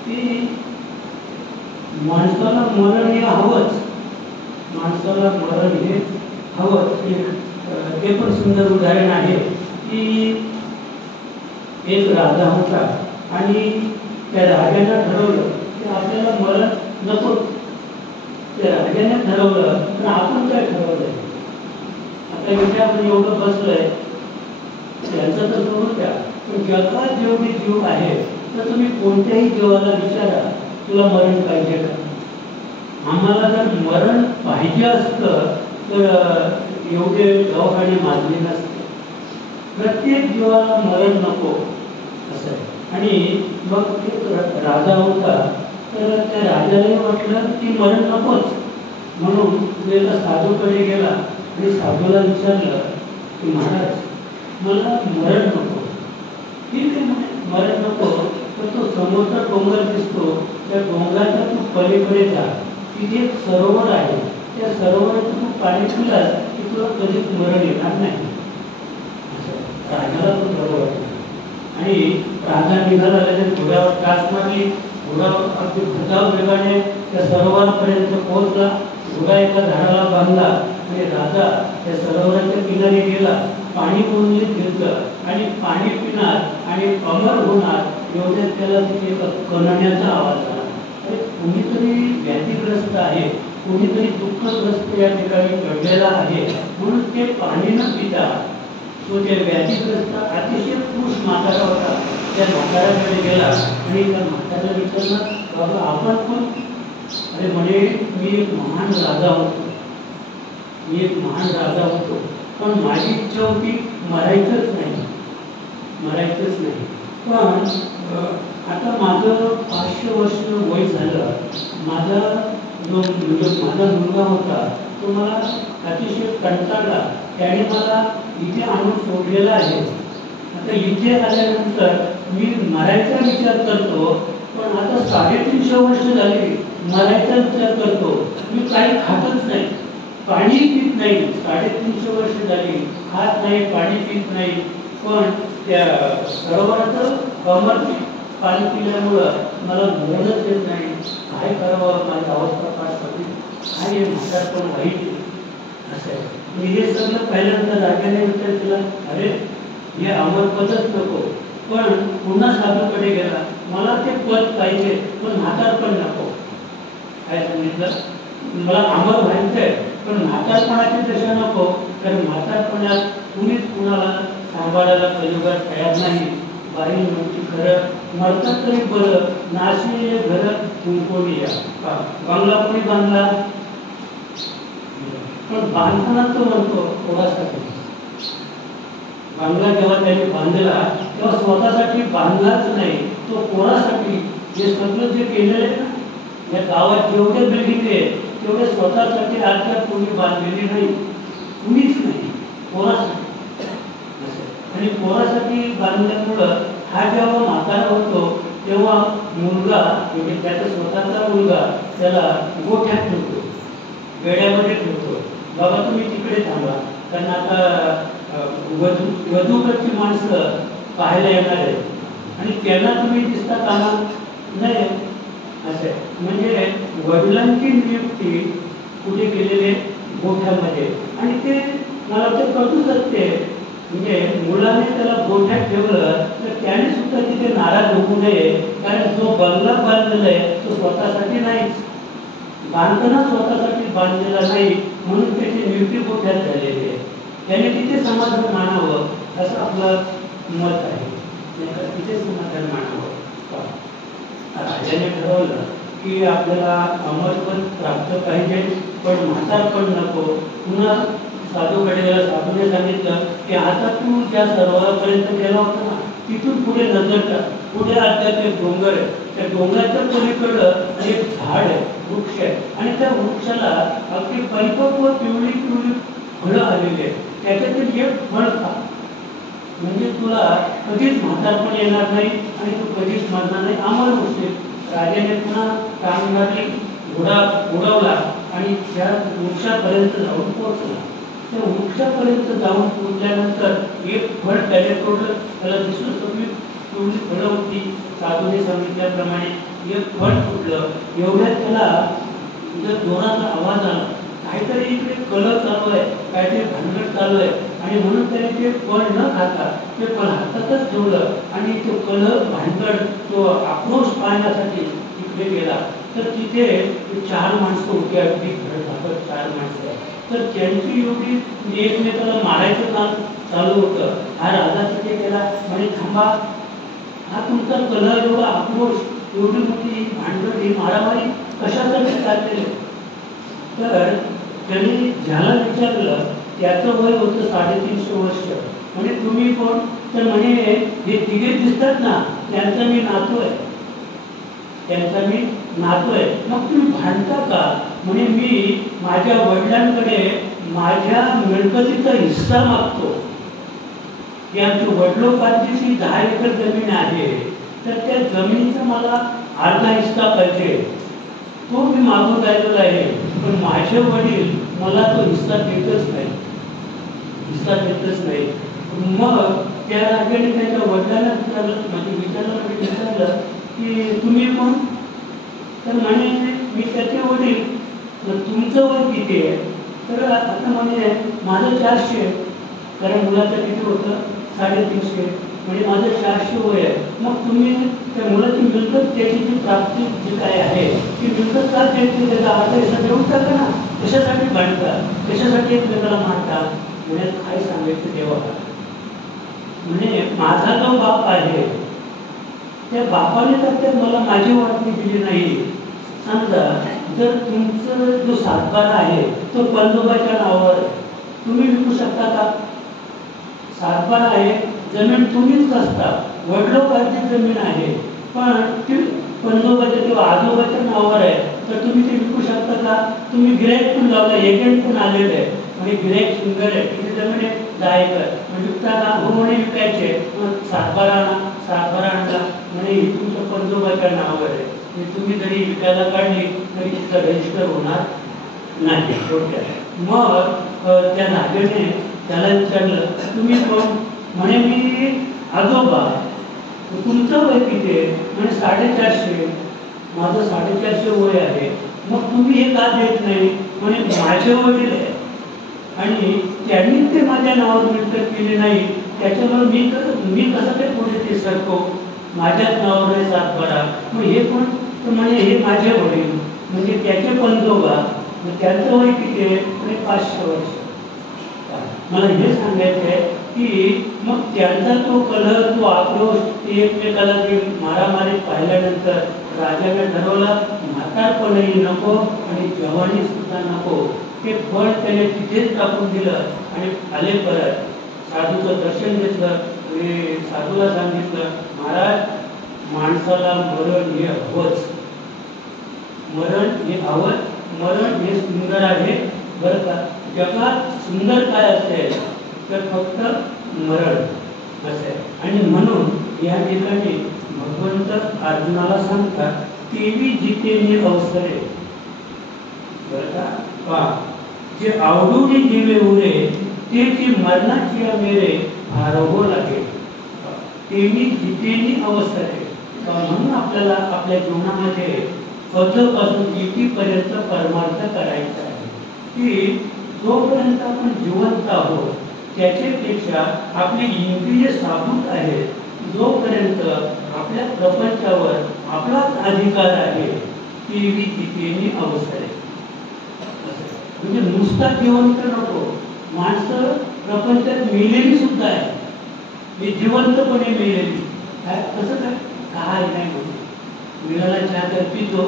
ती माणसाला मरण हे हवंच. माणसाला मरण हे हवंच. ते पण सुंदर उदाहरण आहे की एक राजा होता आणि त्या राजाने ठरवलं की आपल्याला मरण नको. त्या राजाने ठरवलं पण आपण काय ठरवलंय. आता इथे आपण एवढं बसलोय त्यांचं तर सोडून द्या, पण जगात जेवढे जीव आहे तर तुम्ही कोणत्याही जीवाला विचारा तुला मरण पाहिजे का. आम्हाला जर मरण पाहिजे असतं तर एवढे दवाखाने मारले नसते. प्रत्येक जीवाला मरण नको असं आहे. आणि मग एक राजा होता तर त्या राजालाही वाटलं की मरण नकोच. म्हणून तो एका साधूकडे गेला आणि साधूला विचारलं की महाराज मला मरण नको. ठीक आहे म्हणे मरण नको, तर तो समोरचा डोंगर दिसतो त्या डोंगराच्या तू पलीकडे जा. तिथे एक सरोवर आहे, त्या सरोवराचं तू पाणी पिलास की तुला कधीच मरण येणार नाही. राजाला पण बरं वाटलं आणि राजा निघाला. लगेच घोड्यावर टाच मारली. घोडा अगदी भरधाव वेगाने त्या सरोवरापर्यंत पोहोचला. घोडा एका झाडाला बांधला आणि राजा त्या सरोवराच्या किनारी गेला. पाणी कोणीच घेतलं आणि पाणी पिणार आणि अमर होणार एवढ्यात त्याला तिथे एका कणण्याचा आवाज आला. अरे कोणीतरी व्याधीग्रस्त आहे, कोणीतरी दुःखग्रस्त या ठिकाणी घडलेला आहे. म्हणून ते पाणी न पिता तो त्या व्याधीग्रस्त अतिशय पुरुष म्हातारा होता त्या म्हाताऱ्याकडे गेला आणि त्या म्हाताऱ्याला विचारलं बाबा आपण कोण. अरे म्हणे मी एक महान राजा होतो, मी एक महान राजा होतो, पण माझी इच्छा होती मरायचंच नाही, मरायचंच नाही. पण आता माझं 500 वर्ष वय झालं. माझा जो माझा मुलगा होता तो मला अतिशय कंटाळला. त्याने मला इथे आणून सोडलेला आहे. आता इथे आल्यानंतर मी मरायचा विचार करतो, पण आता 350 वर्ष झाली मरायचा विचार करतो. मी काही खातच नाही, पाणी पित नाही. 350 वर्ष झाली खात नाही, पाणी पित नाही. पण त्या सरोवराचं कमर पाणी पिल्यामुळं मला मरणच येत नाही. काय करावं, माझी अवस्था फार कमी, काय हे म्हातारपण वाईट असं आहे. मी हे सगळं पहिल्यांदा राजाने विचार केला, अरे हे अमर पदच नको. पण पुन्हा साधूकडे गेला, मला ते पद पाहिजे पण म्हातारपण नको. काय सांगितलं, मला अमर व्हायचंय पण म्हातारपणाची दशा नको. कारण म्हातारपणात कुणीच कुणाला सांभाळायला कलियुगात तयार नाही. बाई म्हणते खरं मरतात तरी बरं, नाशिले घर कुंकोणी या. बंगला कोणी बांधला, पण बांधताना तो म्हणतो कोणासाठी. बंगला जेव्हा त्यांनी बांधला तेव्हा स्वतःसाठी बांधलाच नाही, तो कोणासाठी. हे सगळं जे केलेलं आहे ना या गावात जेवढे बिल्डिंग आहे तेवढे स्वतःसाठी आजच्या कोणी बांधलेली नाही, कुणीच नाही, कोणासाठी. आणि पोरासाठी बांधल्यामुळं हा जेव्हा म्हातारा होतो तेव्हा मुलगा म्हणजे त्याचा स्वतःचा मुलगा त्याला गोठ्यात ठेवतो, वेड्यामध्ये ठेवतो. बाबा तुम्ही तिकडे थांबा, कारण आता वधूकडची माणसं पाहायला येणार आहे आणि त्यांना तुम्ही दिसता कामा नाही असं. म्हणजे वडिलांची नियुक्ती कुठे केलेली गोठ्यामध्ये. आणि ते मला वाटतं कटू सत्य आहे. म्हणजे मुलाने त्याला गोठ्यात ठेवलं तर त्याने सुद्धा तिथे नाराज होऊ नये. कारण जो बंगला बांधलेला आहे तो स्वतःसाठी नाहीच, बांधताना स्वतःसाठी बांधलेला नाही, म्हणून त्याची नियुक्ती गोठ्यात झालेली आहे. त्याने तिथे समाधान मानावं असं आपलं मत आहे. तिथे समाधान मानावं. राजाने ठरवलं की आपल्याला अमरपद प्राप्त पाहिजे, पण म्हातारपण नको. पुन्हा साधूकडे साधूने सांगितलं की आता तू ज्या सरोवरापर्यंत गेला होता ना, तिथून पुढे नजर टाक. पुढे अध्यात्मिक डोंगर आहे, त्या डोंगराच्या पलीकडं एक झाड आहे, वृक्ष आहे, आणि त्या वृक्षाला अगदी परिपक्व पिवळी पिवळी फळं आलेली आहेत. त्याच्यातील एक फळ खा, म्हणजे तुला कधीच म्हातारपण येणार नाही आणि तू कधीच मरणार नाही, अमर होशील. राजाने पुन्हा कामगारी घोडा उडवला आणि त्या वृक्षापर्यंत जाऊन पोहोचला. त्या वृक्षापर्यंत जाऊन पोहोचल्यानंतर एक फळ त्याने तोडलं. त्याला दिसून सगळी पिवळी फळं होती. साधूने सांगितल्याप्रमाणे एक फळ फुटलं. एवढ्यात त्याला जोराचा आवाज आला, काहीतरी इकडे कलह चालू आहे, काहीतरी भानगड चालू आहे. आणि म्हणून त्याने ते फळ न खाता ते फळ हातातच ठेवलं आणि तो कलह, भानगड, तो आक्रोश पाहण्यासाठी तिकडे गेला. तर तिथे 4 माणसं होती, अगदी घडधाकट 4 माणसं. तर त्यांची एवढी एकमेकाला मारायचं काम चालू होतं. हा राजा तिथे गेला आणि थांबा, हा तुमचा कलह, एवढा आक्रोश, एवढी मोठी भांडण, ही मारामारी कशासाठी चाललेली? तर त्यांनी ज्याला विचारलं त्याचं वय होतं 350 वर्ष. म्हणजे तुम्ही कोण? तर म्हणे हे तिघे दिसतात ना, त्यांचा मी नातू आहे, त्यांचा मी नातू आहे. मग तुम्ही भांडता का? म्हणे मी माझ्या वडिलांकडे माझ्या मिळकतीचा हिस्सा मागतो. यांची वडिलोपार्जितची 10 एकर जमीन आहे, तर त्या जमिनीचा मला अर्धा हिस्सा पाहिजे, तो मी मागून राहिलेला आहे. पण माझे वडील मला तो हिस्सा देतच नाही, हिस्सा देतच नाही. मग त्या राजाने त्याच्या वडिलांना विचारलं की तुम्ही कोण? तर म्हणे मी त्याचे वडील. तुमचं वय किती आहे? तर आता म्हणे माझं 400. कारण मुलाचं किती होतं? 350. म्हणजे माझं 400 वय आहे. मग तुम्ही त्या मुलाची मिळकत, त्याची जी प्राप्ती जी काय आहे ती मिळकत का द्यायची? त्याचा अर्थ हिस्सा देऊन टाका ना. कशासाठी भांडता? कशासाठी एकमेकाला मारता? म्हणजे काय सांगायचं देवाला? म्हणजे माझा जो बाप आहे त्या बापाने तर मला माझी वाटणी दिली नाही. समजा जर तुमचं जो सातबारा आहे तो पंजोबाच्या नावावर आहे, तुम्ही विकू शकता का? सातबारा आहे, जमीन तुम्हीच असता, वडिलोपार्जित जमीन आहे, पण ती पंजोबाच्या किंवा आजोबाच्या नावावर आहे, तर तुम्ही ते विकू शकता का? तुम्ही गिराईक पण लावला, एजंट पण आलेले आहे, म्हणजे गिराईक सुंदर आहे, तिथे जमीन आहे 10 एकर, म्हणजे विकताना हो म्हणे विकायचे, मग सातबारा आणला म्हणे ही तुमच्या पंजोबाच्या नावावर आहे, तुम्ही जरी विकायला काढली तरी तिथं रजिस्टर होणार नाही. मग त्या राजाने त्याला विचारलं तुम्ही कोण? म्हणे मी आजोबा. तुमचं वय किती आहे? म्हणजे 450. माझं 450 वय आहे. मग तुम्ही हे का देत नाही? म्हणे माझे वडील आहे आणि त्यांनी ते माझ्या नावावर मिळकत केली नाही, त्याच्यामुळे मी कसं ते पुढे ते सरको, माझ्याच नावावर आहे सातबारा. मग हे कोण? तर म्हणे हे माझे वडील, म्हणजे त्याचे पंजोबा. मग त्यांचं वय किती आहे? म्हणजे 500 वर्ष. मला हे सांगायचं आहे की मग त्यांचा तो कलह, तो आक्रोश, ते एकमेकाला ते मारामारी पाहिल्यानंतर राजाने ठरवलं म्हातारपणही नको आणि जवानी सुद्धा नको. ते फळ त्याने तिथेच टाकून दिलं आणि आले परत. साधूचं दर्शन घेतलं आणि साधूला सांगितलं महाराज, माणसाला मरण हे हवंच, मरण हे हवंच, मरण हे सुंदर आहे बरं का. जगात सुंदर काय असेल तर फक्त मरण असे. आणि म्हणून या ठिकाणी भगवंत अर्जुनाला सांगतात तेवी जितेने अवसरे बरं का. पहा, जे आवडून जीवे उरे ते जी मरणाची मेरे भारवो लागेल. तेवी जितेने अवसरे. म्हणून आपल्याला आपल्या जीवनामध्ये पदपासून इतीपर्यंत परमार्थ करायचा आहे की जोपर्यंत आपण जिवंत आहोत त्याच्यापेक्षा आपली इंद्रिय साबूत आहेत, जोपर्यंत आपल्या प्रपंचावर आपलाच अधिकार आहे तेवी जितेने अवसरे. म्हणजे नुसता जिवंत नको, माणसं प्रपंचात मेलेली सुद्धा आहे, मी जिवंतपणे मेलेली. काय कसं काय नाही म्हणते. मिळाला चहा तर पितो,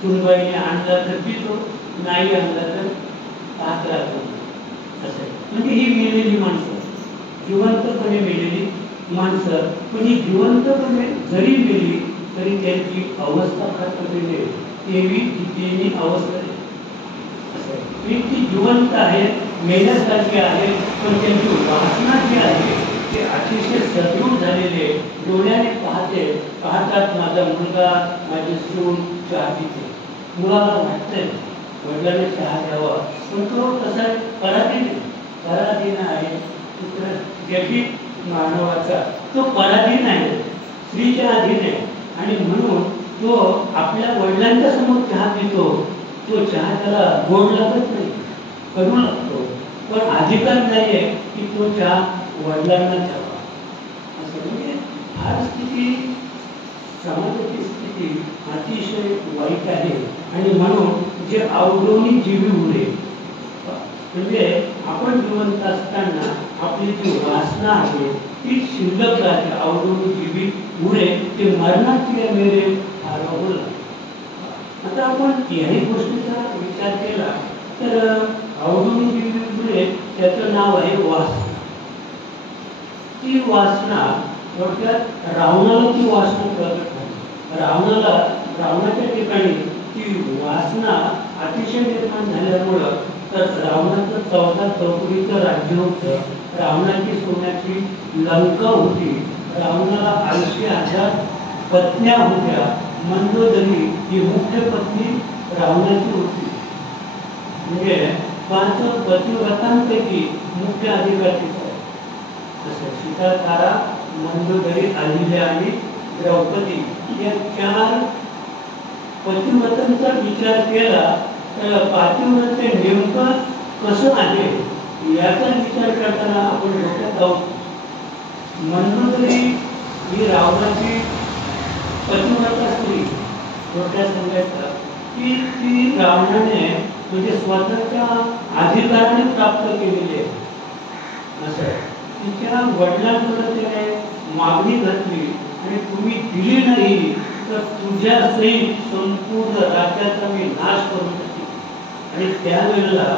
सुनबाईने आणला तर पितो, नाही आणला तर पाहत राहतो. असं म्हणजे ही मेलेली माणसं, जिवंतपणे मेलेली माणसं. पण ही जिवंतपणे जरी मेली तरी त्यांची अवस्था फार कठीण आहे. तेवी तिथेनी अवस्था आहे. ती जिवंत आहे, मेल्यासारखी आहे, पण त्यांची वासना जी आहे ते अतिशय सदृढ झालेले. डोळ्याने पाहतात माझा मुलगा, माझी सून चहा पिते. मुलाला वाटतंय वडिलांनी चहा द्यावा, पण तो कसा आहे, पराधीन आहे. जगी मानवाचा तो पराधीन आहे, स्त्रीच्या अधीन आहे. आणि म्हणून तो आपल्या वडिलांच्या समोर चहा पितो. तो चहा त्याला गोड लागत नाही, कडू लागतो, पण अधिकार नाही आहे की तो चहा वडिलांना द्यावा. असं म्हणजे फार स्थिती, समाजाची स्थिती अतिशय वाईट आहे. आणि म्हणून जे अवघडणी जीवी उरे, म्हणजे आपण जिवंत असताना आपली जी वासना आहे ती शिल्लक राहते. अवघडणी जीवी उरे ते मरणाची मेरे फार. आता आपण याही गोष्टीचा विचार केला तर अवघडणी जीवी उरे त्याचं नाव आहे वासना. ती वासना थोडक्यात रावणाला ती वासना प्रगट झाली. रावणाच्या ठिकाणी ती वासना अतिशय निर्माण झाल्यामुळं तर रावणाचं 14 चौकडीचं राज्य होतं. रावणाची सोन्याची लंका होती. रावणाला 80,000 पत्न्या होत्या. मंदोदरी ही मुख्य पत्नी रावणाची होती. म्हणजे 5 पतिव्रतांपैकी मुख्य अधिकारी जसं सीता, तारा, मंदोदरी, अहिल्या आणि द्रौपदी या 4 पतिव्रतांचा विचार केला तर पातिव्रत्य नेमकं कसं आहे याचा विचार करताना आपण डोक्यात आहोत. मंदोदरी ही रावणाची पतिव्रता स्त्री. थोडक्यात सांगायचं की ती रावणाने म्हणजे स्वतःच्या अधिकाराने प्राप्त केलेली आहे. असं तिच्या वडिलांकडे त्याने मागणी घातली आणि तुम्ही दिली नाही तर तुझ्या सहित संपूर्ण राज्याचा मी नाश करू शकते. आणि त्यावेळेला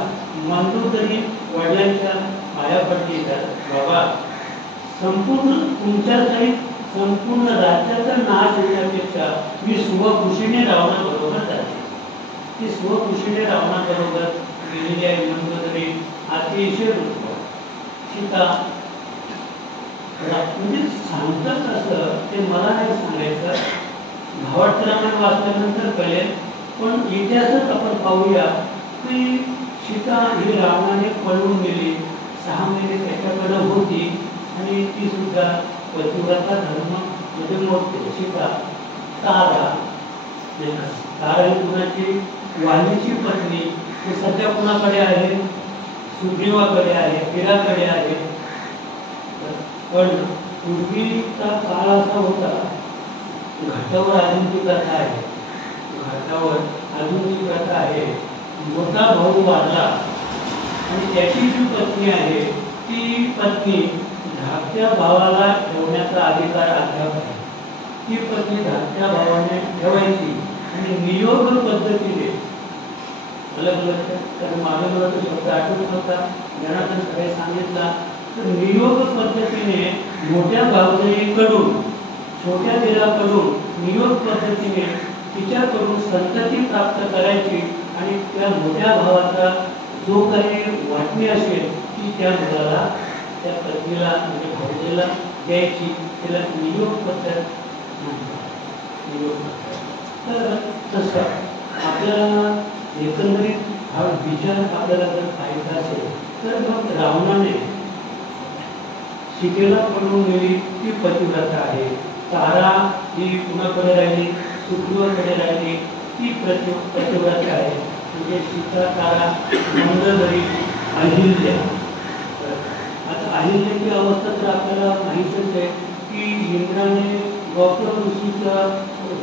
मंदोदरी वडिलांच्या पाया पडली, बाबा संपूर्ण तुमच्या सहित संपूर्ण राज्याचा नाश होण्यापेक्षा मी स्वखुशीने रावणाबरोबर जाते. ती स्वखुशीने रावणाबरोबर गेलेली आहे. मंदोदरी अतिशय सीता म्हणजे सांगतात असं ते मला नाही सांगायचं, भावार्थ रामायण वाचल्यानंतर कळेल. पण इतिहासात आपण पाहूया की सीता ही रावणाने पळून गेली. 6 महिने त्याच्याकडे होती आणि ती सुद्धा पतिव्रता धर्म मध्ये मोडते. सीता तारा ही कुणाची, वालीची पत्नी. ते सध्या कुणाकडे आहे, सुग्रीवाकडे आहे, फिराकडे आहे. पण पूर्वीचा काळ असा होता, घाटावर अजून ती कथा आहे, घाटावर अजून ती कथा आहे. मोठा भाऊ वारला आणि त्याची जी पत्नी आहे ती पत्नी धाकट्या भावाला ठेवण्याचा अधिकार अद्याप आहे. ती पत्नी धाकट्या भावाने ठेवायची आणि नियोग पद्धतीने कारण माझ्या मला तो शब्द आठवत होता, जनार्दन सगळे सांगितला. तर नियोग पद्धतीने मोठ्या भावजाईकडून छोट्या दिराकडून नियोग पद्धतीने तिच्याकडून संतती प्राप्त करायची आणि त्या मोठ्या भावाचा जो काही वाटणी असेल ती त्या मुलाला, त्या पत्नीला म्हणजे भावजेला द्यायची. त्याला नियोग पद्धत म्हणतात. नियोग पद्धत. तर तसं आपल्याला एकंदरीत हा विचार आपल्याला जर पाहायचा असेल तर मग रावणाने सीतेला पळून गेली ती पतिव्रता आहे. तारा ही कुणाकडे राहिली, सुग्रीवाकडे राहिली, ती पतिव्रता आहे. म्हणजे सीता, तारा, मंदोदरी, अहिल्या. आता अहिल्याची अवस्था तर आपल्याला माहीतच आहे की इंद्राने गौतम ऋषीचं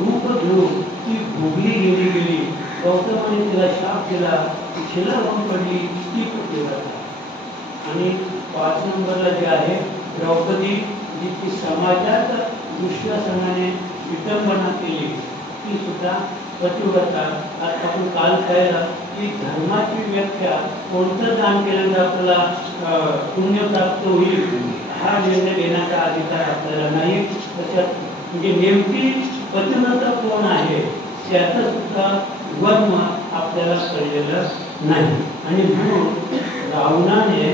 रूप घेऊन ती भोगली गेली. गौतमाने तिला शाप दिला, ती शिला होऊन पडली, ती पतिव्रता. आणि 5 नंबरला जे आहे द्रौपदी, जी समाजात दुष्टासनाने विटंबना केली ती सुद्धा पतिव्रता. आज आपण काल पाहिलं की धर्माची व्याख्या कोणतं दान केल्यानंतर आपल्याला पुण्य प्राप्त होईल हा निर्णय घेण्याचा अधिकार आपल्याला नाही. तशात म्हणजे नेमकी पतिव्रता कोण आहे त्याचं सुद्धा वर्म आपल्याला कळलेलं नाही. आणि म्हणून रावणाने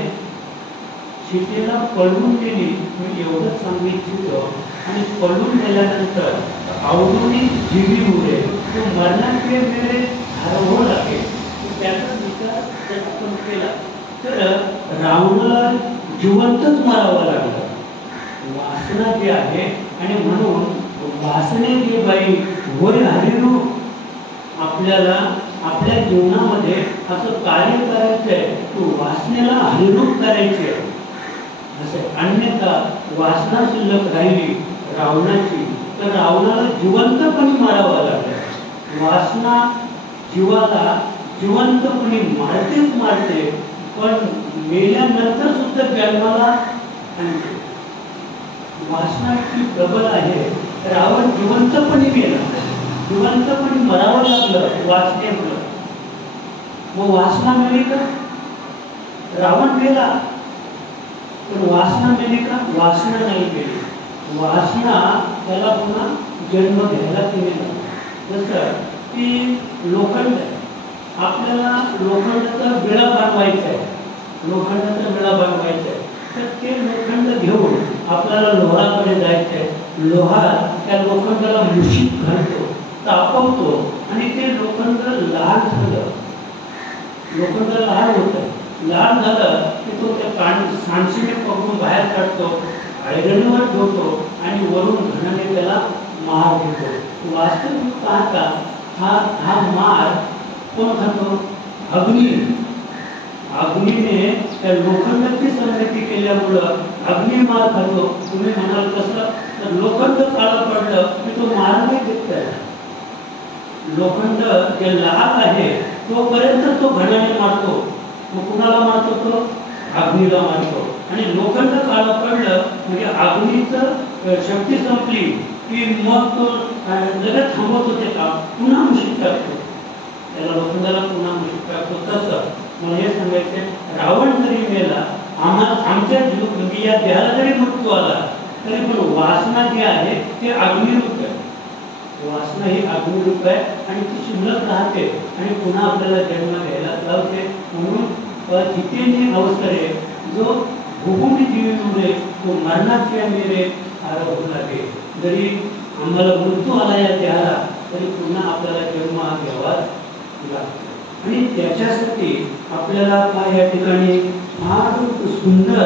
सीतेला पळवून दिली, मी एवढंच सांगू इच्छितो. आणि पळून गेल्यानंतर आवडून जीवी उरे तो मरणाचे वेळे हरवू लागेल त्याचा विचार जर आपण केला तर रावणाला जिवंतच मारावं लागलं. वासना जी आहे आणि म्हणून वासने जी बाई होय हरिरूप आपल्याला आपल्या जीवनामध्ये असं कार्य करायचं आहे तो वासनेला हरिरूप करायचे असं. अन्यथा वासना शिल्लक राहिली रावणाची तर रावणाला जिवंतपणे मारावं लागलं. वासना जीवाला जिवंतपणे मारतेच मारते पण मेल्यानंतर सुद्धा जन्माला आणते. वासना इतकी प्रबल आहे. रावण जिवंतपणे गेला, जिवंतपणे मरावं लागलं वासनेमुळं. मग वासना मिळली का? रावण गेला पण वासना मिळली का? वासना नाही गेली. वासना त्याला पुन्हा जन्म घ्यायला केलेला. जसं की लोखंड आपल्याला लोखंडाचा विळा बांधवायचा आहे, लोखंडाचा विळा बांधवायचा आहे तर ते लोखंड घेऊन आपल्याला लोहाकडे जायचं आहे. लोहा त्या लोखंडाला मुशीत घालतो, तापवतो आणि ते लोखंड लहान झालं, लोखंड लहान होतं. लहान झालं की तो त्या सांशीने पकडून बाहेर काढतो, आयरणीवर ठेवतो आणि वरून घणाने त्याला मार घेतो. वास्तविक पाहता हा मार कोण खातो? अग्नी. अग्नीने त्या लोखंडाची संगती केल्यामुळं अग्नी मार खातो. तुम्ही म्हणाल कसं? तर लोखंड काळं पडलं की तो मार नाही देत आहे. लोखंड जे लहान आहे तोपर्यंत तो घणाने मारतो. मग कुणाला मारतो? तो अग्नीला मारतो. आणि लोखंड काळं पडलं म्हणजे अग्नीचं शक्ती संपली की मग तो लगेच थांबवत होते का पुन्हा मुशीत टाकतो, त्याला लोखंडाला पुन्हा मुशीत टाकतो. तसं मला हे सांगायचे रावण जरी मेला आमच्या म्हणजे या देहाला जरी मृत्यू आला तरी पण वासना जी आहे ते अग्निरूप आहे. वासना ही अग्निरूप आहे आणि ती शिल्लक राहते आणि पुन्हा आपल्याला जन्म घ्यायला लावते. म्हणून जितेने अवसरे जो भूगुणी जीवी तो मरणाच्या मेरे हरवू लागे. जरी आम्हाला मृत्यू आला या देहाला तरी पुन्हा आपल्याला जन्म घ्यावा लागतो. आणि त्याच्यासाठी आपल्याला काय या ठिकाणी फार सुंदर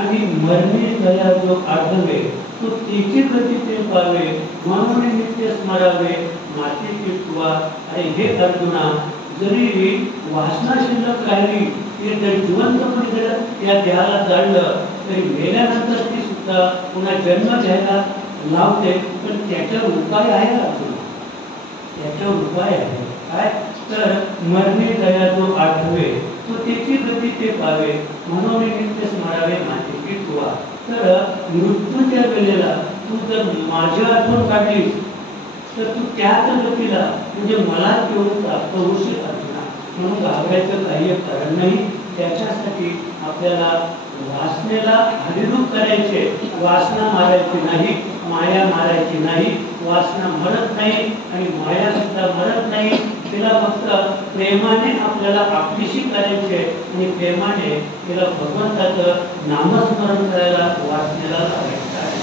आणि मरणे दया जो आढळवे तो तिची गती ते पावे म्हणून नित्य स्मरावे मातेची तुवा. आणि हे अर्जुना जरी वासना शिल्लक राहिली ते जर जिवंतपणे जर या देहाला जाळलं तरी मेल्यानंतर ती सुद्धा पुन्हा जन्म घ्यायला लावते. पण त्याच्यावर उपाय आहे का अर्जुना? त्याच्यावर उपाय आहे काय? तर मरणे दया जो आठवे तो त्याची गती ते पावे म्हणून नित्य स्मरावे मातेची तुवा. तर मृत्यूच्या वेळेला तू जर माझी आठवण काढलीस तर तू त्याच गतीला म्हणजे मला तेवढं प्राप्त होशील अर्जुना. म्हणून घाबरायचं काही कारण नाही. त्याच्यासाठी आपल्याला वासनेला हरिरूप करायचे, वासना मारायची नाही, माया मारायची नाही. वासना मरत नाही आणि माया सुद्धा मरत नाही. तिला फक्त प्रेमाने आपल्याला आपलीशी करायचे आणि प्रेमाने तिला भगवंताचं नामस्मरण करायला वासनेला लावायचं आहे.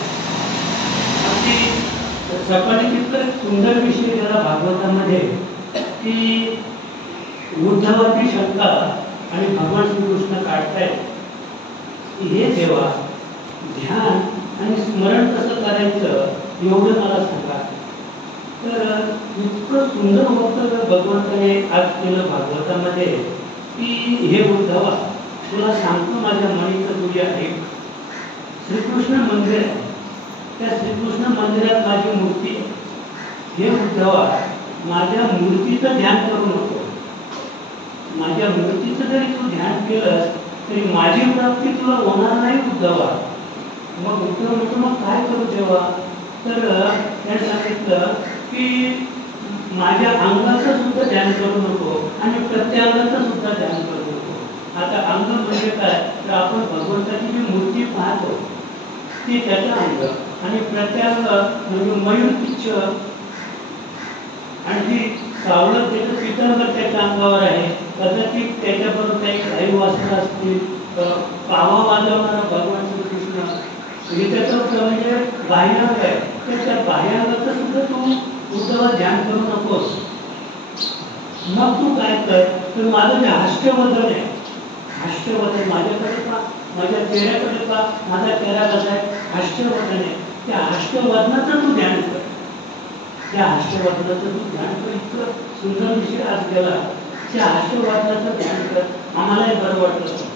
अगदी सकाळी तिथं सुंदर विषय त्याला भागवतामध्ये की उद्धवाची शंका आणि भगवान श्रीकृष्ण काढतायत की हे देवा ध्यान आणि स्मरण कसं करायचं एवढं मला सांगा. तर इतकं सुंदर वक्तव्य भगवंताने आज केलं भागवतामध्ये की हे उद्धवा तुला सांगतो माझ्या मनीचं तुझ्या एक श्रीकृष्ण मंदिर आहे. त्या श्रीकृष्ण मंदिरात माझी मूर्ती आहे. हे उद्धवा माझ्या मूर्तीचं ध्यान करू नको. माझ्या मूर्तीचं जरी तू ध्यान केलंस तरी माझी प्राप्ती तुला होणार नाही उद्धवा. मग उद्धव म्हणतो मग काय करू तेव्हा? तर त्याने सांगितलं की माझ्या अंगाचं सुद्धा ध्यान करू नको आणि प्रत्यंगाचं सुद्धा ध्यान करू नको. आता अंग म्हणजे काय? तर आपण भगवंताची जी मूर्ती पाहतो ती त्याचं अंग, आणि प्रत्यंग म्हणजे मयूर पिच्छ आणि ती सावळं त्याचं पितांबर त्याच्या अंगावर आहे. कदाचित त्याच्याबरोबर काही गाई वासरं असतील, पावा वाजवणारा भगवान श्रीकृष्ण हे त्याचं म्हणजे बाह्यांग आहे. तर त्या बाह्यांगाचं सुद्धा तू उद्धवा ध्यान करू नकोस. मग तू काय कर? तर माझं जे हास्यवदन आहे, हास्यवदन माझ्याकडे पहा, माझ्या चेहऱ्याकडे पहा, माझा चेहरा कसा आहे? हास्यवदन आहे. त्या हास्यवदनाचं तू ध्यान कर. त्या हास्यवदनाचं तू ध्यान कर. इतकं सुंदर विषय आज गेला. त्या हास्यवदनाचं ध्यान कर. आम्हालाही बरं वाटतं.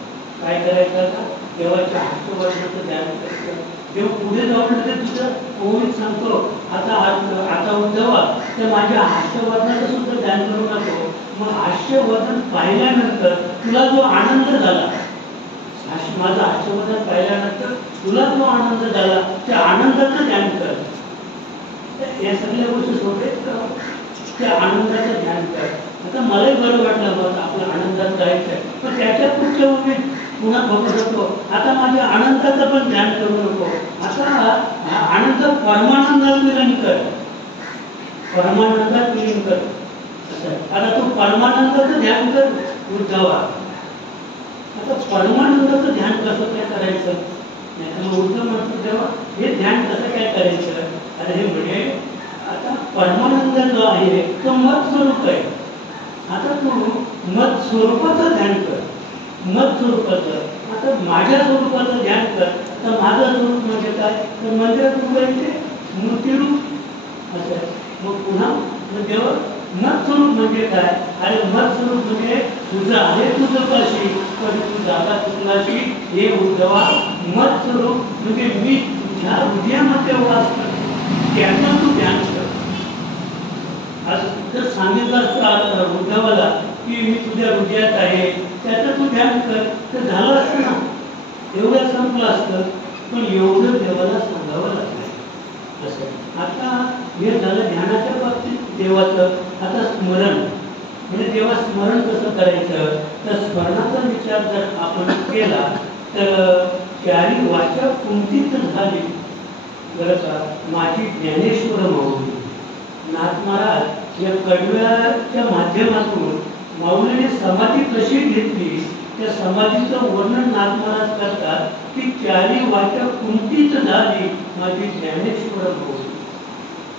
काय करायचं आता? देवाच्या हास्यवदनाचं ध्यान करायचं. देव पुढे जाऊन ते तुझं ओळीत सांगतो, आता उद्धवा तर माझ्या हास्यवदनाचं सुद्धा ध्यान करू नको. मग हास्यवदन पाहिल्यानंतर तुला जो आनंद झाला, माझं हास्यवदन पाहिल्यानंतर तुला जो आनंद झाला त्या आनंदाचं ध्यान कर. या सगळ्या गोष्टी सोबत त्या आनंदाचं ध्यान कर. आता मलाही बरं वाटलं बघ आपल्या आनंदात जायचं आहे, पण त्याच्या पुढच्या मी पुन्हा बघत होतो. आता माझ्या आनंदाचं पण ध्यान करू नको. आता आनंद परमानंदात विलीन कर, परमानंदात विलीन कर. आता तू परमानंदाचं ध्यान कर उद्धवा. आता परमानंदाचं ध्यान कसं काय करायचं? नाही उद्धव म्हणतो तेव्हा हे ध्यान कसं काय करायचं? आता हे म्हणजे आता परमानंद जो आहे तो मत स्वरूप आहे. आता तू मत स्वरूपाचं ध्यान कर, मत स्वरूपाचं. आता माझ्या स्वरूपाचं ध्यान कर. तर माझं स्वरूप म्हणजे काय? तर मंदिरात उभारते मूर्तीरूप असं. मग पुन्हा तेव्हा मत स्वरूप म्हणजे काय? अरे मत स्वरूप म्हणजे तुझं आहे तुझं पाशी, पण तू जागा चुकलाशी. हे उद्धवा मत स्वरूप म्हणजे मी तुझ्या हृदयामध्ये वास करतो, त्याचं तू ध्यान कर. असं जर सांगितलं असतं उद्धवाला की मी तुझ्या हृदयात आहे, त्याचं तू ध्यान कर, तर झालं असतं ना, एवढं संपलं असतं. पण एवढं देवाला सांगावं लागलं असं. आता हे झालं ध्यानाच्या बाबतीत देवाचं. आता स्मरण म्हणजे देवा स्मरण कसं करायचं? तर स्मरणाचा विचार जर आपण केला तर चारी वाचा कुंठित झाली बरं का. माझी ज्ञानेश्वर माऊली नाथ महाराज या कडव्याच्या माध्यमातून माऊलीने समाधी कशी घेतली त्या समाधीचं वर्णन नाथ महाराज करतात की चारी वाचा कुंठित झाली माझी ज्ञानेश्वर माऊली.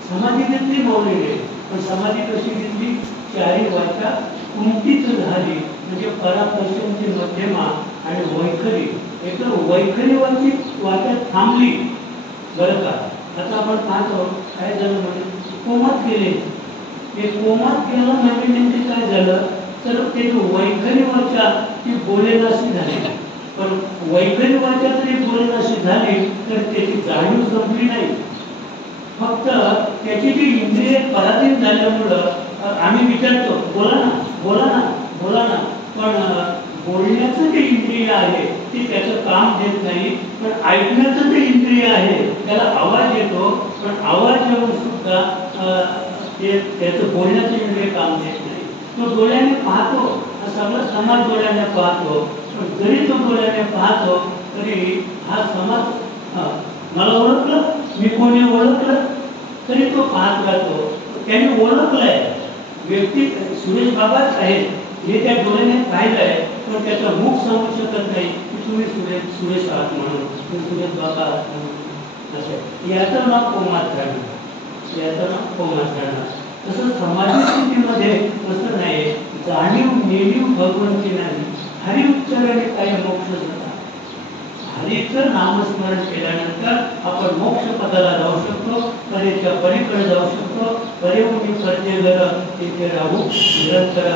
समाधी घेतली माऊलीने, पण समाधी कशी घेतली? चारी वाचा कुंठित झाली म्हणजे परापश्चिमची मध्यमा आणि वैखरी, एकदम वैखरी वाचा थांबली बरं का. आता आपण पाहतो काय झालं म्हणजे कोमात गेले. ते कोमात गेलं म्हणजे नेमके काय झालं? तर ते वैखरी वाचा ती बोलेनाशी झाली. पण वैखरी वाचा जरी बोलेनाशी झाली तर त्याची जाणीव संपली नाही. फक्त त्याची जी इंद्रिय पराधीन झाल्यामुळं आम्ही विचारतो बोला ना बोला ना बोला ना, पण बोलण्याचं जे इंद्रिय आहे ते त्याचं काम देत नाही. पण ऐकण्याचं जे इंद्रिय आहे त्याला आवाज येतो, पण आवाज येऊन सुद्धा ते त्याचं बोलण्याचं इंद्रिय काम देत नाही. तो डोळ्याने पाहतो, सगळं समाज डोळ्याने पाहतो, पण जरी तो डोळ्याने पाहतो तरी हा समाज मला ओळखलं, मी कोणी ओळखलं तरी तो पाहत राहतो. त्याने ओळखलंय व्यक्ती सुरेश बाबाच आहेत हे त्या डोळ्याने पाहिलंय, पण त्याचा मुख सांगू शकत नाही की तुम्ही सुरेश आहात म्हणून, तुम्ही सुरेश बाबा आहात म्हणून. असं याचं नाव कोमात राहणं, याचं नाव कोमात राहणं. तसं समाधी स्थितीमध्ये तसं नाही. जाणीव नेणीव भगवंती नाही. हरी उच्चाराने काय मोक्ष झाला. हरीचं नामस्मरण केल्यानंतर आपण मोक्ष पदाला जाऊ शकतो, परेच्या पलीकडे जाऊ शकतो. परे उभी करते घर तिथे राहू निरंतर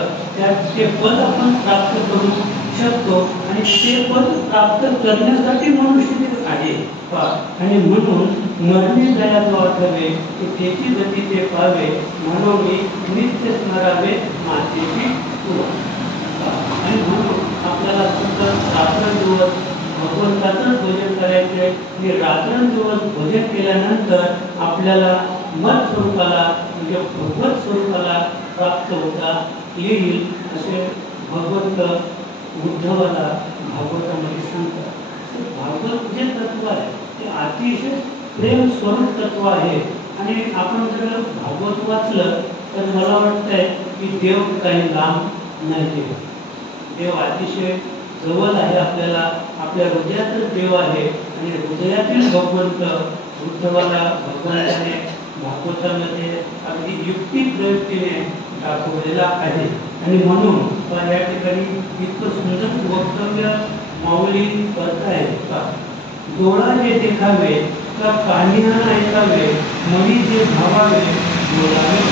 ते पद आपण प्राप्त करू शकतो. आणि ते पद प्राप्त करण्यासाठी मनुष्य आहे. आणि म्हणून मरणी दया जो आठवे त्याची गती ते पावे, म्हणून मी नित्य स्मरावे मातेची तुला. आणि म्हणून आपल्या आपल्याला सतत रात्रंदिवस भगवंताचंच भजन करायचं आहे आणि रात्रंदिवस भजन केल्यानंतर आपल्याला मत स्वरूपाला म्हणजे भगवत स्वरूपाला प्राप्त होता येईल असे भगवंत उद्धवाला भागवतामध्ये सांगतात. भागवत जे तत्व आहे ते अतिशय प्रेम स्वरूप तत्व आहे आणि आपण जर भागवत वाचलं तर मला वाटतंय की देव काही लांब नाही. देव अतिशय जवळ आहे आपल्याला, आपल्या हृदयातच देव आहे आणि हृदयातील भगवंत उद्धवाला भगवंताने भागवतामध्ये अगदी युक्तिप्रयुक्तीने दाखवलेला आहे. आणि म्हणून या ठिकाणी इतकं सुंदर वक्तव्य माऊली करतायत का, डोळा जे देखावे का कानिया ऐकावे, मनी जे भावावे बोलावे.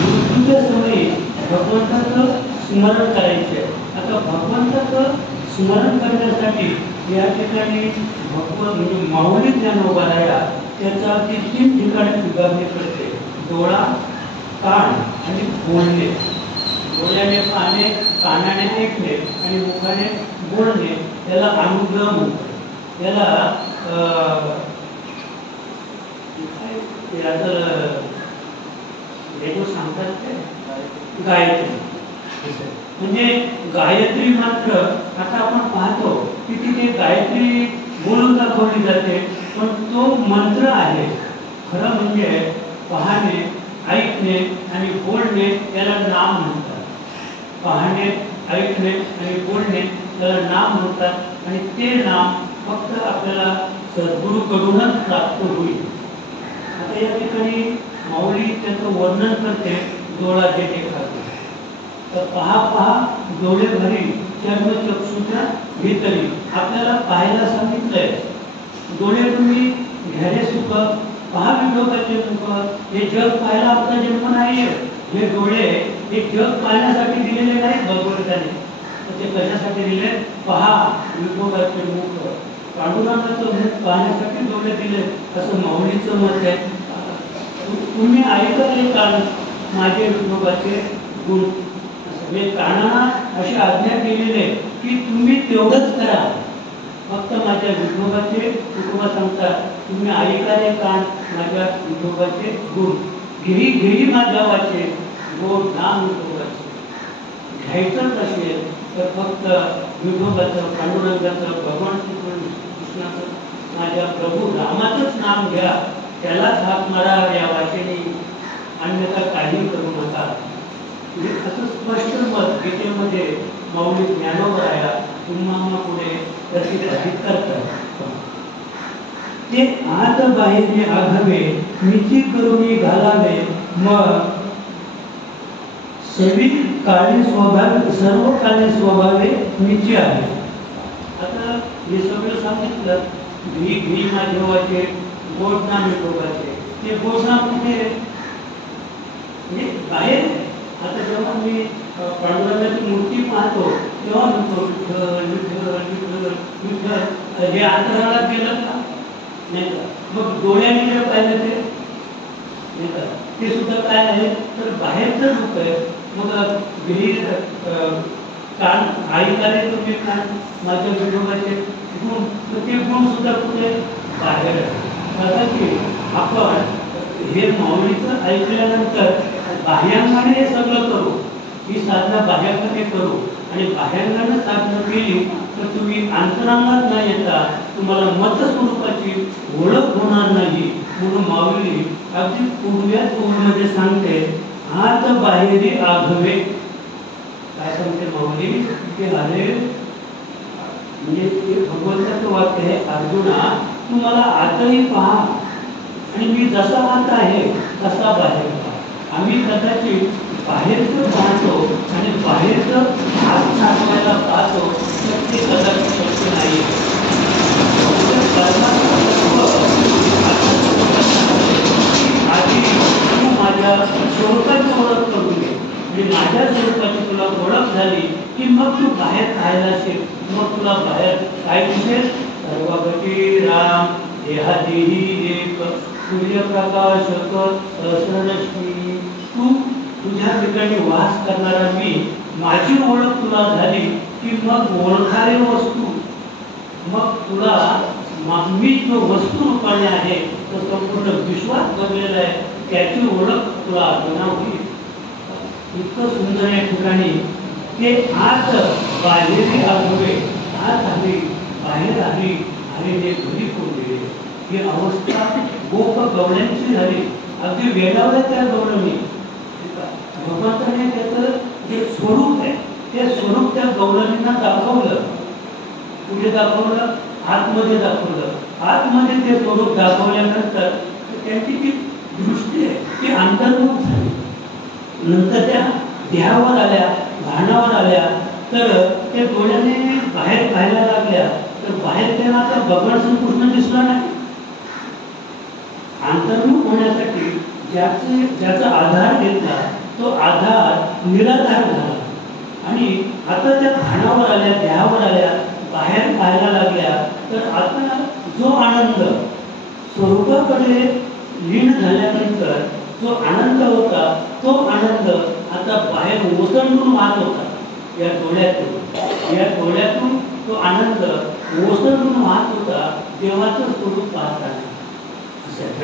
मृत्यूच्या समयी भगवंताचं स्मरण करायचे. आता भगवंताचं स्मरण करण्यासाठी या ठिकाणी भगवंत म्हणजे माऊली ज्ञानोबाराया त्याचा ती 3 ठिकाणी विभागणी करते. डोळा, कान आणि बोलणे. डोळ्याने पाहणे, कानाने ऐकणे आणि मुखाने बोलणे त्याला अनुग्रह म्हणतात. याला सांगतात ते गायत्री. म्हणजे गायत्री मात्र आता आपण पाहतो की तिथे गायत्री बोलून दाखवली जाते, पण तो मंत्र आहे. खरं म्हणजे पाहणे, ऐकणे आणि बोलणे याला नाम म्हणतात. पाहणे, ऐकणे आणि बोलणे त्याला नाम म्हणतात आणि ते नाम फक्त आपल्याला सद्गुरूकडूनच प्राप्त होईल. आता या ठिकाणी माऊली त्याचं वर्णन करते. डोळा जे देखावे तर पहा पहा डोळे भरी चर्मचक्षुच्या भीतरी. आपल्याला पाहायला सांगितलंय. डोळे तुम्ही घ्यारे सुख, पहा विठोबाचे मुख. हे जग पाहायला आपला जन्म नाही. हे डोळे हे जग पाहण्यासाठी दिलेले नाहीत भगवंताने. ते कशासाठी दिले? पहा विठोबाचे मुख, पांडुरंगाचं मुख पाहण्यासाठी डोळे दिले असं माऊलीचं मत आहे. तुम्ही ऐकले कान माझे विठोबाचे गुण. म्हणजे कानाला अशी आज्ञा केलेली आहे की तुम्ही तेवढंच करा. फक्त माझ्या विठोबाचे विठोबा सांगतात तुम्ही ऐकाले कान माझ्या विठोबाचे गुण. घेई घेई माझ्या वाचे गोड नाम विठोबाचे. घ्यायचंच असेल तर फक्त विठोबाचं, पांडुरंगाचं, भगवान कृष्णाचं, माझ्या प्रभू रामाचंच नाम घ्या. त्यालाच हात मारा या वाचेने, अन्यथा काही करू नका. असं स्पष्ट मत गीतेमध्ये माऊली ज्ञानोबराया तुम्हाला पुढे प्रतिपादित करतात. ते आत बाहेर आघावे निची करुणी घालावे, मग सवी काळी स्वभाव सर्व काळे स्वभावे निची आहे. आता हे सगळं सांगितलं. भी भी माझे वाचे गोड नाम विठोबाचे. ते गोड नाम कुठे म्हणजे बाहेर. आता जेव्हा मी पांडुरंगाची मूर्ती पाहतो तेव्हा म्हणतो विठ्ठल विठ्ठल विठ्ठल विठ्ठल. हे अंतराला गेलं का नाही का? मग डोळ्याने जे पाहिलं ते नाही का? ते सुद्धा काय आहे तर बाहेरचं रूप आहे. मग विहीर कान ऐकाले तुम्ही कान माझ्या विठोबाचे गुण, तर ते गुण सुद्धा कुठे बाहेर आहे. की आपण हे माऊलीचं ऐकल्यानंतर बाह्यांगाने हे सगळं करू. ही साधना बाह्यांगाने करू आणि बाह्यांगाने साधना केली तर तुम्ही अंतरांगात न येता तुम्हाला मतस्वरूपाची ओळख होणार नाही. म्हणून माऊली अगदी पूर्व्याच ओळमध्ये सांगते आत बाहेरी आघवे. काय सांगते माऊली की अरे म्हणजे भगवंताचं वाक्य आहे, अर्जुना तू मला आतही पहा आणि मी जसा आत आहे तसा बाहेर पहा. आम्ही कदाचित बाहेरचं पाहतो आणि बाहेरचं हात साधवायला पाहतो तर ते कदाचित शक्य नाही. आधी तू माझ्या स्वरूपाची ओळख करून घे. म्हणजे माझ्या स्वरूपाची तुला ओळख झाली की मग तू बाहेर पाहायला शिक. मग तुला बाहेर काय दिसेल? सर्वगती राम देहादेही एक सूर्यप्रकाशक सहस्ररश्मी. तू तुझ्या ठिकाणी वास करणारा मी, माझी ओळख तुला झाली की मग ओळखारे वस्तू, मग तुला मी जो वस्तू रूपाने आहे तो संपूर्ण विश्वास बनलेला आहे, त्याची ओळख तुला बनावली. इतकं सुंदर या ठिकाणी ते आज बाहेर आलोय, आज आली बाहेर आली आणि ते घरी पोहोचले. ही अवस्था गोप गवळ्यांची झाली, अगदी वेगावल्या त्या गवळणी. भगवंताने त्याचं जे स्वरूप आहे ते स्वरूप त्या गवळणींना दाखवलं. कुठे दाखवलं? आतमध्ये दाखवलं. आतमध्ये ते स्वरूप दाखवल्यानंतर त्यांची जी दृष्टी आहे ती अंतर्मुख झाली. नंतर त्या देहावर आल्या, भानावर आल्या, तर त्या डोळ्याने बाहेर पाहायला लागल्या, तर बाहेर त्यांना त्या भगवान श्रीकृष्ण दिसला नाही. अंतर्मुख होण्यासाठी ज्याचा आधार घेतला तो आधार निराधार झाला. आणि आता त्या भानावर आल्या, देहावर आल्या, बाहेर पाहायला लागल्या, तर आता जो आनंद स्वरूपाकडे लीन झाल्यानंतर जो आनंद होता तो आनंद आता बाहेर ओसंडून वाहत होता. या डोळ्यातून तो आनंद ओसंडून वाहत होता, देवाचं स्वरूप पाहताना.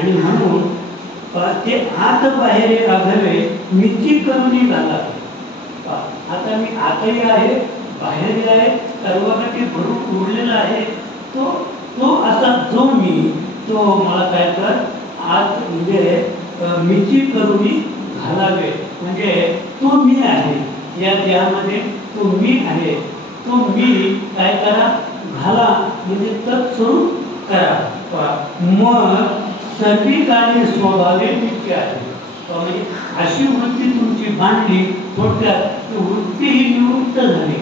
आणि म्हणून ते आत बाहेर राघवे मिची करुणी झाला. आता मी आतही आहे, बाहेरही आहे, सर्वांसाठी भरून उरलेला आहे. तो असा जो मी, तो मला काय कर आज म्हणजे मिची करुणी घालावे, म्हणजे तो मी आहे या देहामध्ये, तो मी आहे, तो मी काय करा घाला, म्हणजे तत्स्वरूप करा. मग सर्विकाने स्वभावे मिची आहे. म्हणजे अशी वृत्ती तुमची मांडली, थोडक्यात वृत्ती ही निवृत्त झाली.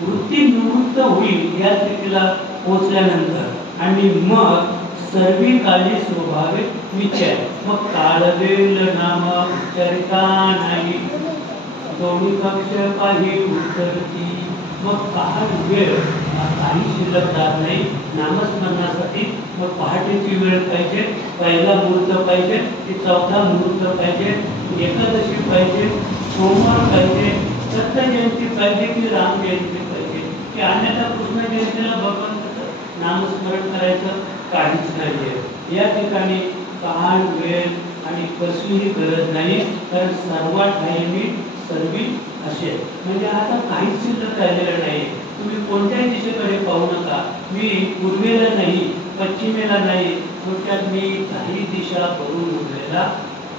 वृत्ती निवृत्त होईल या स्थितीला पोचल्यानंतर, आणि मग सर्विकाली स्वभावे विचार. मग काळवेल नाम उच्चारिता नाही, दोन्ही पक्ष काही उत्तरती. मग वेळ काही शिल्लक जात नाही नामस्मरणासाठी. मग पहाटेची वेळ पाहिजे, पहिला मुहूर्त पाहिजे, की चौथा मुहूर्त पाहिजे, एकादशी पाहिजे, सोमवार पाहिजे, दत्त जयंती पाहिजे, की राम जयंती पाहिजे, की अन्यथा कृष्ण जयंतीला भगवंताचं नामस्मरण करायचं काहीच नाही. या ठिकाणी काळ वेळ आणि कसलीही गरज नाही, कारण सर्वात नेहमी सर्वी असेल. म्हणजे आता काहीच शिल्लक राहिलेलं नाही. तुम्ही कोणत्याही दिशेकडे पाहू नका. मी पूर्वेला नाही, पश्चिमेला नाही, थोडक्यात मी काही दिशा करून उरलेला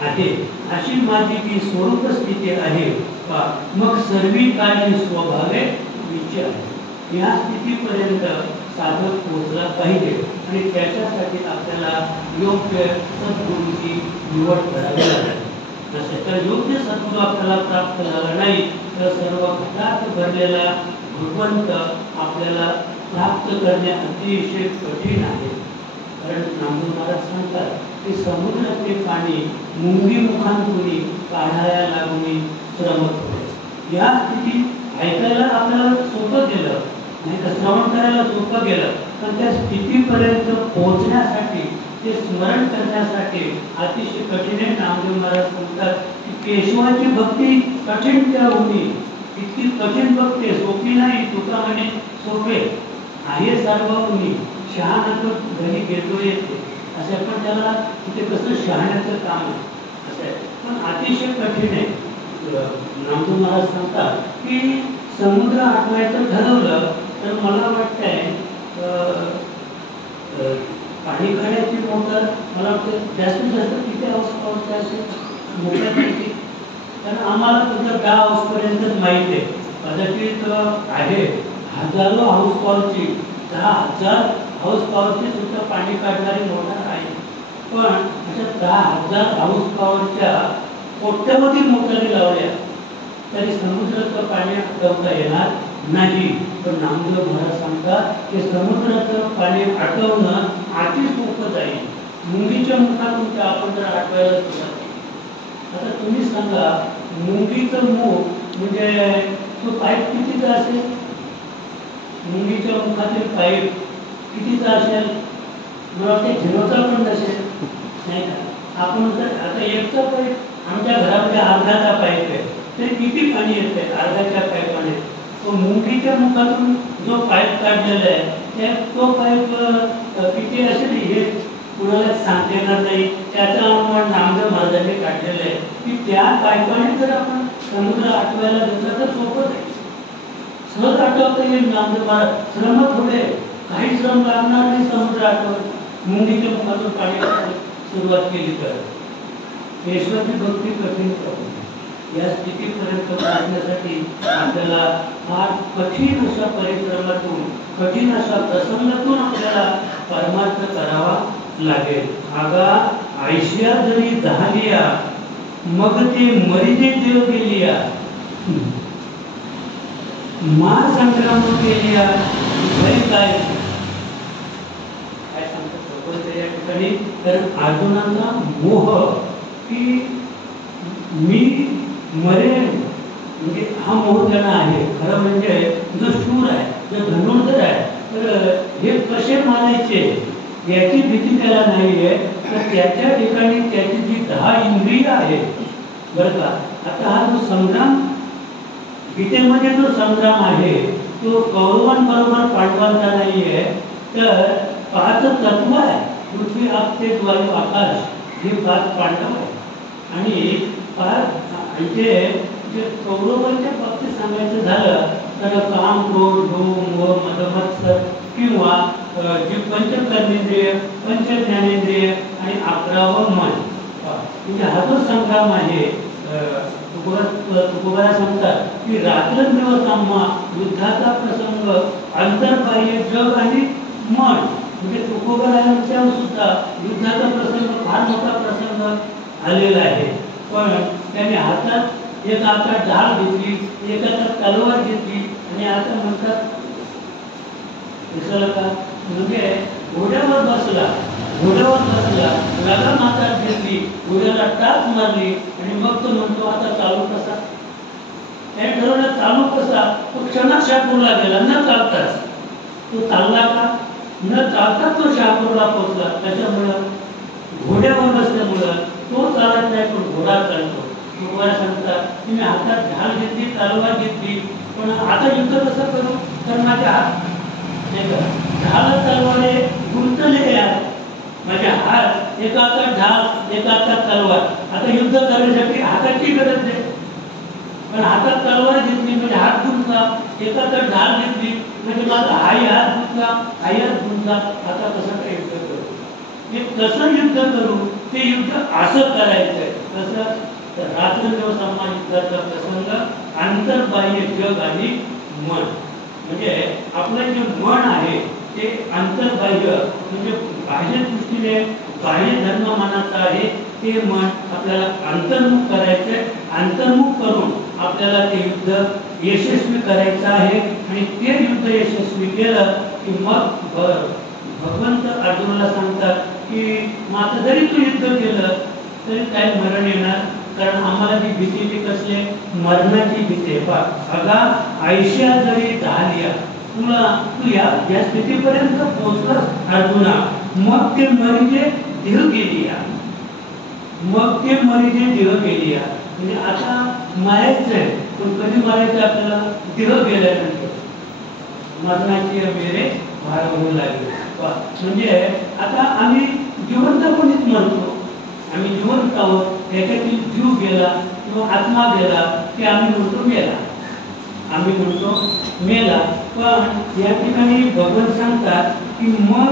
आहे. अशी माझी ती स्वरूप स्थिती आहे. मग सर्वी काही स्वभावे विचार. या स्थितीपर्यंत साधक पोहोचला पाहिजे, आणि त्याच्यासाठी आपल्याला योग्य सद्गुरूची निवड करावी लागेल. जसं तर योग्य सद्गुरू आपल्याला प्राप्त झाला नाही, तर सर्व घटात भरलेला भगवंत आपल्याला प्राप्त करणे अतिशय कठीण आहे. कारण नामदेव महाराज सांगतात की समुद्राचे पाणी मुंगी मुखांतून काढायला लागून श्रमत होते. या स्थितीत ऐकायला आपल्याला सोपं गेलं, नाही तर श्रवण करायला सोपं गेलं, पण त्या स्थितीपर्यंत पोहोचण्यासाठी, ते स्मरण करण्यासाठी अतिशय कठीण आहे. नामदेव महाराज सांगतात की केशवाची भक्ती कठीण त्या होती, इतकी कठीण भक्ती सोपी नाही. तुका म्हणे सोपे आहे सार्वभौमी, शहाणा घरी घेतो येते असं, पण त्याला तिथे कसं शहाण्याचं काम आहे असं आहे, पण अतिशय कठीण आहे. नामदेव महाराज सांगतात की समुद्र आटवायचं ठरवलं तर मला वाटतंय पाणी काढायची मोटर मला वाटतं जास्तीत जास्त किती हाऊस असेल मोटर किती, कारण आम्हाला तुमचं 10 हाऊसपर्यंतच माहीत आहे. कदाचित आहे हजारो हाऊस पॉवरची, 10,000 हाऊस पॉवरची सुद्धा पाणी काढणारी मोटर आहे. पण अशा 10,000 हाऊस पॉवरच्या कोट्यावधी मोटारी लावल्या तरी समुद्राचं पाणी अटवता येणार नाही. पण नामदेव महाराज सांगतात की समुद्राचं पाणी अटवणं अति सोपं जाईल. मुंगीच्या मुखातून ते आपण जर आठवायला सुरुवात केली, आता तुम्ही सांगा मुंगीचं मुख म्हणजे तो पाईप कितीचा असेल? मुंगीच्या मुखातील पाईप कितीचा असेल? मला वाटते 0चा पण नसेल, नाही का? आपण जर आता 1चा पाईप आमच्या घरामध्ये अर्धाचा पाईप आहे, ते किती पाणी येते अर्ध्याच्या पाईपाने. तो मुंगीच्या मुखातून जो पाईप काढलेला आहे तो पाईप किती असेल हे कुणाला सांगता येणार नाही. त्याचा अनुमान नामदेव महाराजांनी काढलेला आहे की त्या पाईपाने जर आपण समुद्र आटवायला घेतला तर सोपं नाही, सहज आठवता येईल. नामदेव महाराज श्रम थोडे, काही श्रम लागणार नाही समुद्र आठवत. मुंगीच्या मुखातून पाणी सुरुवात केली तर ईश्वरची भक्ती कठीण होती. या स्थितीपर्यंत पोहोचण्यासाठी आपल्याला फार कठीण अशा परिश्रमातून, कठीण अशा प्रसंगातून आपल्याला परमार्थ करावा लागेल. आगा आयशिया जरी झालिया मग ते मरिजे देव गेलिया, महासंग्राम केलिया भय काय सांगतो या ठिकाणी. तर अर्जुनाचा मोह की मी मरेन म्हणजे हा मोह त्यांना आहे. खरं म्हणजे जो शूर आहे, जो धनुर्धर आहे, तर हे कसे मारायचे याची भीती त्याला नाही आहे. तर त्याच्या ठिकाणी त्याची जी 10 इंद्रिय आहेत बरं का. आता हा जो संग्राम गीतेमध्ये जो संग्राम आहे तो कौरवांबरोबर पांडवांचा नाही आहे. तर 5 तत्व आहे, पृथ्वी आप तेज वायू आकाश, हे 5 पांडव आहे. आणि 5 जे कौरवांच्या बाबतीत सांगायचं झालं तर काम, क्रोध, लोभ, मोह, मद, मत्सर किंवा जी पंचकर्मेंद्रिय, पंचज्ञानेंद्रिय आणि 11वं मन, म्हणजे हा जो संग्राम आहे. तुकोबा सांगतात की रात्रंदिवस आम्हा युद्धाचा प्रसंग, अंतर्बाह्य जग आणि मन, म्हणजे तुकोबारायांच्यावर सुद्धा युद्धाचा प्रसंग, फार मोठा प्रसंग आलेला आहे. पण त्याने हातात एक हातात ढाल घेतली, एक हातात तलवार घेतली आणि आता म्हणतात दिसलं का, म्हणजे घोड्यावर बसला, रगा मातात घेतली, घोड्याला टाच मारली आणि मग तो म्हणतो आता चालू कसा. त्याने ठरवलं चालू कसा. तो क्षणात शहापूरला गेला, न चालताच. तो चालला का, न चालताच तो शहापूरला पोहोचला. त्याच्यामुळं घोड्यावर बसल्यामुळं तो चालत नाही पण घोडा चालतो. तुम्हाला सांगतात की मी हातात ढाल घेतली, तलवार घेतली, पण आता युद्ध कसं करू, तर माझे हात ढाल तलवार गुंतले आहे. माझे हात एका हातात ढाल, एका हातात तलवार. आता युद्ध करण्यासाठी हाताची गरज आहे, पण हातात तलवार घेतली म्हणजे हात गुंतला, एका हातात ढाल घेतली म्हणजे माझा हाही हात गुंतला, हाही हात गुंतला. आता कसं काय युद्ध करू, हे कसं युद्ध करू, ते युद्ध असं करायचंय. कसं तर रात्रंदिवस आम्हा युद्धाचा प्रसंग, अंतर्बाह्य जग आणि मन. म्हणजे आपलं जे मन आहे ते अंतर्बाह्य म्हणजे बाह्य दृष्टीने बाह्य धर्ममानाचं आहे. ते मन आपल्याला अंतर्मुख करायचंय. अंतर्मुख करून आपल्याला ते युद्ध यशस्वी करायचं आहे. आणि ते युद्ध यशस्वी केलं की मग भगवंत अर्जुनाला सांगतात की मात्र जरी तू युद्ध केलं तरी काय मरण येणार, कारण आम्हाला जी भीती ती कसली, मरणाची भीती आहे. अगा आयशिया जरी झालिया, तू या स्थितीपर्यंत पोहोचलास अर्जुना, मग ते मरिजे देह गेलिया, मग ते मरिजे देह गेलिया. म्हणजे आता मारायचंय, पण कधी मारायचं आपल्याला, देह गेल्यानंतर. मरणाची वेळे भार होऊ लागली. म्हणजे आता आम्ही जिवंत कोणीच म्हणतो, आम्ही जिवंत आहोत, त्याच्यातील जीव गेला किंवा आत्मा गेला की आम्ही म्हणतो मेला, आम्ही म्हणतो मेला. पण या ठिकाणी भगवान सांगतात की मग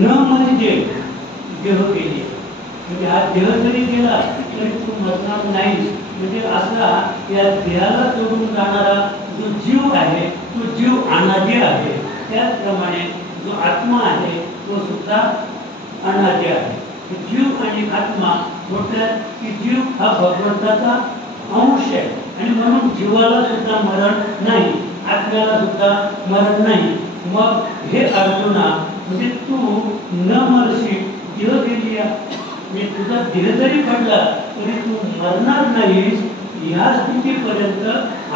न म्हणजे देह गेली, म्हणजे हा देह जरी गेला तरी तू मरणार नाहीस. म्हणजे असा या देहाला सोडून जाणारा जो जीव आहे तो जीव अनादी आहे. त्याचप्रमाणे जो आत्मा आहे तो सुद्धा अनादी आहे. जीव आणि आत्मा म्हटलं की जीव हा भगवंताचा अंश आहे आणि म्हणून जीवाला सुद्धा मरण नाही, आत्म्याला सुद्धा मरण नाही. मग हे अर्जुना, म्हणजे तू न मरशील, देह गेली, म्हणजे तुझा देह जरी पडला तरी तू मरणार नाहीस. या स्थितीपर्यंत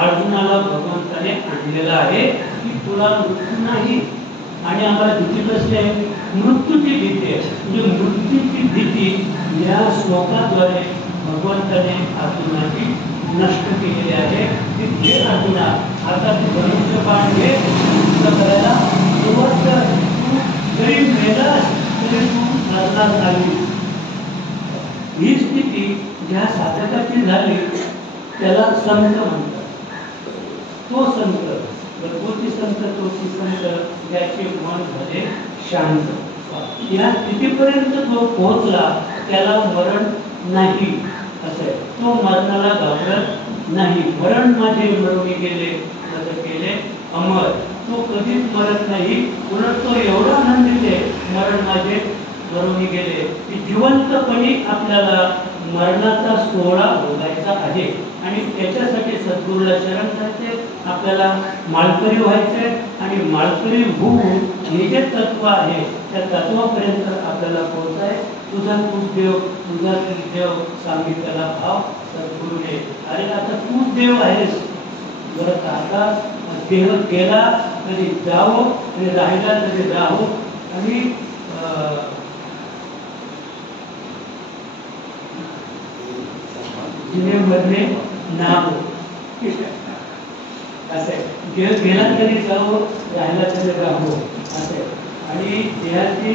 अर्जुनाला भगवंताने आणलेलं आहे की तुला मृत्यू नाही. आणि आम्हाला भीती कसली आहे, मृत्यूची भीती आहे. म्हणजे मृत्यूची भीती या श्लोकाद्वारे भगवंताने अर्जुनाची नष्ट केलेली आहे की हे अर्जुना आता तू धनुष्यबाण घे करायला सुरुवात कर. तू जरी मेलास तरी तू मरणार नाही. ही स्थिती ज्या साधकाची झाली त्याला संत म्हणतात. तो संत भगवती संत तोची संत ज्याचे मन झाले शांत. या स्थितीपर्यंत जो पोहोचला त्याला मरण नाही असे. तो मरणाला घाबरत नाही. मरण माझे मरून गेले असं केले अमर. तो कधीच मरत नाही. उलट तो एवढा आनंदित आहे मरण माझे मरून गेले की जिवंतपणी आपल्याला मरणाचा सोहळा भोगायचा आहे. आणि त्याच्यासाठी सद्गुरूला शरण जायचे, आपल्याला माळकरी व्हायचे. आणि माळकरी होऊन हे जे तत्व आहे त्या तत्वापर्यंत आपल्याला पोहोचाय. तुझा तूच देव, तुझा तूच देव सांगितलेला भाव सद्गुरूने. अरे आता तूच देव आहेस. बरं आता देह गेला तरी जावं आणि राहिला तरी राहो. आणि जिनेमध्ये नाव असे देह गेला तरी जावं राहिला तरी राहो असे. आणि देहाची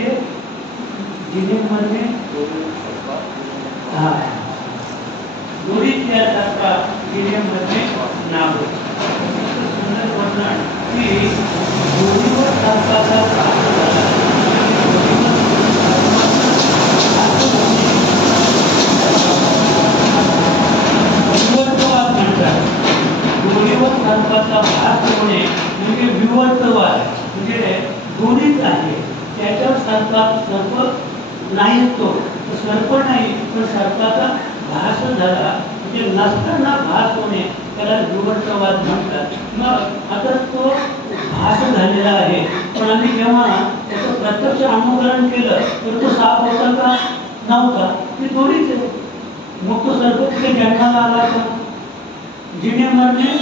जिनेमध्ये दोरीच्या सारखा जिनेमध्ये नाव. सुंदर वर्णन की दोरीवर सारखा दोरीवर सर्पाचा भास होणे म्हणजे विवर्तवाद. म्हणजे दोरीच आहे त्याच्यावर सर्प नाही. तो सर्प नाही पण सर्पाचा भास झाला म्हणजे नसताना भास होणे त्याला विवर्तवाद म्हणतात. मग आता तो भास झालेला आहे पण आम्ही जेव्हा त्याचं प्रत्यक्ष अनुकरण केलं तर तो साप होता का नव्हता. ती दोरीच आहे. मग तो सर्प कुठे जन्माला आला का जिने मरणे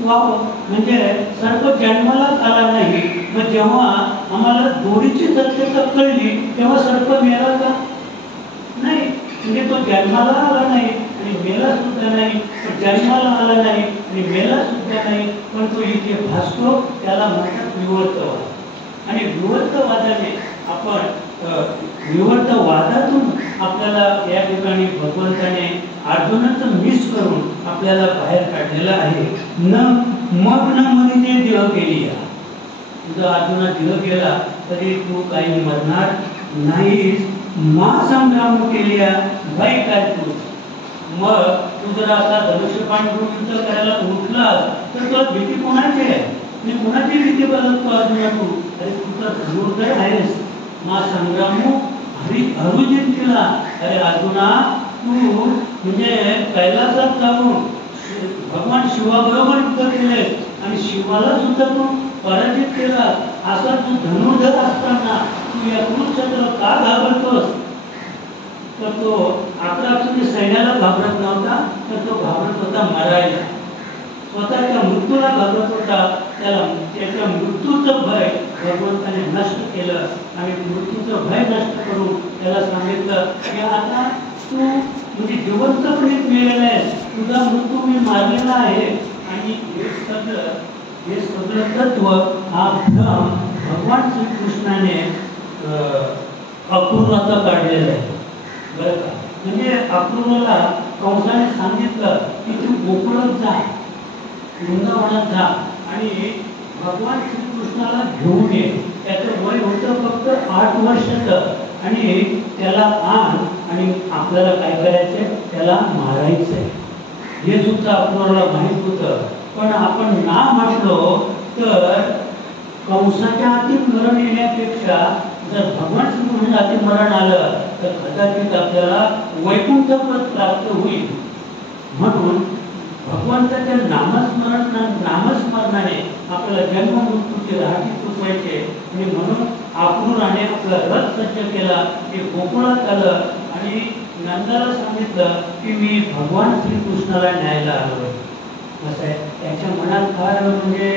व्हावं. म्हणजे सर्प जन्मालाच आला नाही. मग जेव्हा आम्हाला दोरीची सत्यता कळली तेव्हा सर्प मेला का नाही. म्हणजे तो जन्माला आला नाही आणि मेला सुद्धा नाही. पण जन्माला आला नाही आणि मेला सुद्धा नाही पण तो इथे भासतो. त्याला म्हणतात विवर्तवाद. आणि विवर्तवादाने आपण विवर्तवादातून आपल्याला या ठिकाणी भगवंताने अर्जुनाचं मिस करून आपल्याला बाहेर काढलेलं आहे. मग न मनीने देह केली. तुझा अर्जुना देह केला तरी तू काही मरणार नाहीस. महासंग्राम केल्या भय काय तू. मग तू जर आता धनुष्यबाण घेऊन युद्ध करायला उठला तर तुला भीती कोणाची आहे. मी कोणाची भीती बदलतो अर्जुना तू. अरे तुझा धनुर्धर आहेस. महासंग्रामू हरुजित केला. अरे अर्जुना तू म्हणजे कैलासात जाऊन भगवान शिवाबरोबर युद्ध केले आणि शिवाला सुद्धा तू पराजित केला. असा तू धनुर्धर असताना तू या कुरुक्षेत्राला का घाबरतोस. तर तो आपल्या सैन्याला घाबरत नव्हता तर तो घाबरत होता मरायला. स्वतःच्या मृत्यूला घाबरत होता. त्याला त्याच्या मृत्यूचं भय भगवंताने नष्ट केलं. आणि मृत्यूचं भय नष्ट करून त्याला सांगितलं की आता तू म्हणजे जिवंतपणे मेलेला आहेस. तुझा मृत्यू मी मारलेला आहे. आणि हे सगळं तत्व हा भ्रम भगवान श्रीकृष्णाने अपूर्वाचा काढलेला आहे. बरं का. म्हणजे अपूर्वाला कंसाने सांगितलं की तू गोकुळात जा, वृंदावनात जा आणि भगवान श्रीकृष्णाला घेऊन ये. त्याचं वय होतं फक्त 8 वर्षाचं. आणि त्याला आण आणि आपल्याला काय करायचंय त्याला मारायचंय. हे सुद्धा आपल्याला माहीत होतं. पण आपण ना म्हटलो तर कंसाच्या हाती मरण येण्यापेक्षा जर भगवान श्रीकृष्ण हाती मरण आलं तर कदाचित आपल्याला वैकुंठ पद प्राप्त होईल. म्हणून भगवंताच्या नामस्मरणाने आपल्याला जन्म मृत्यूची राहती चुकवायचे. आणि म्हणून अक्रूराने आपला रथ सज्ज केला. ते गोकुळात आलं आणि नंदाला सांगितलं की मी भगवान श्रीकृष्णाला न्यायला आलो आहे. असं आहे. त्याच्या मनात फार म्हणजे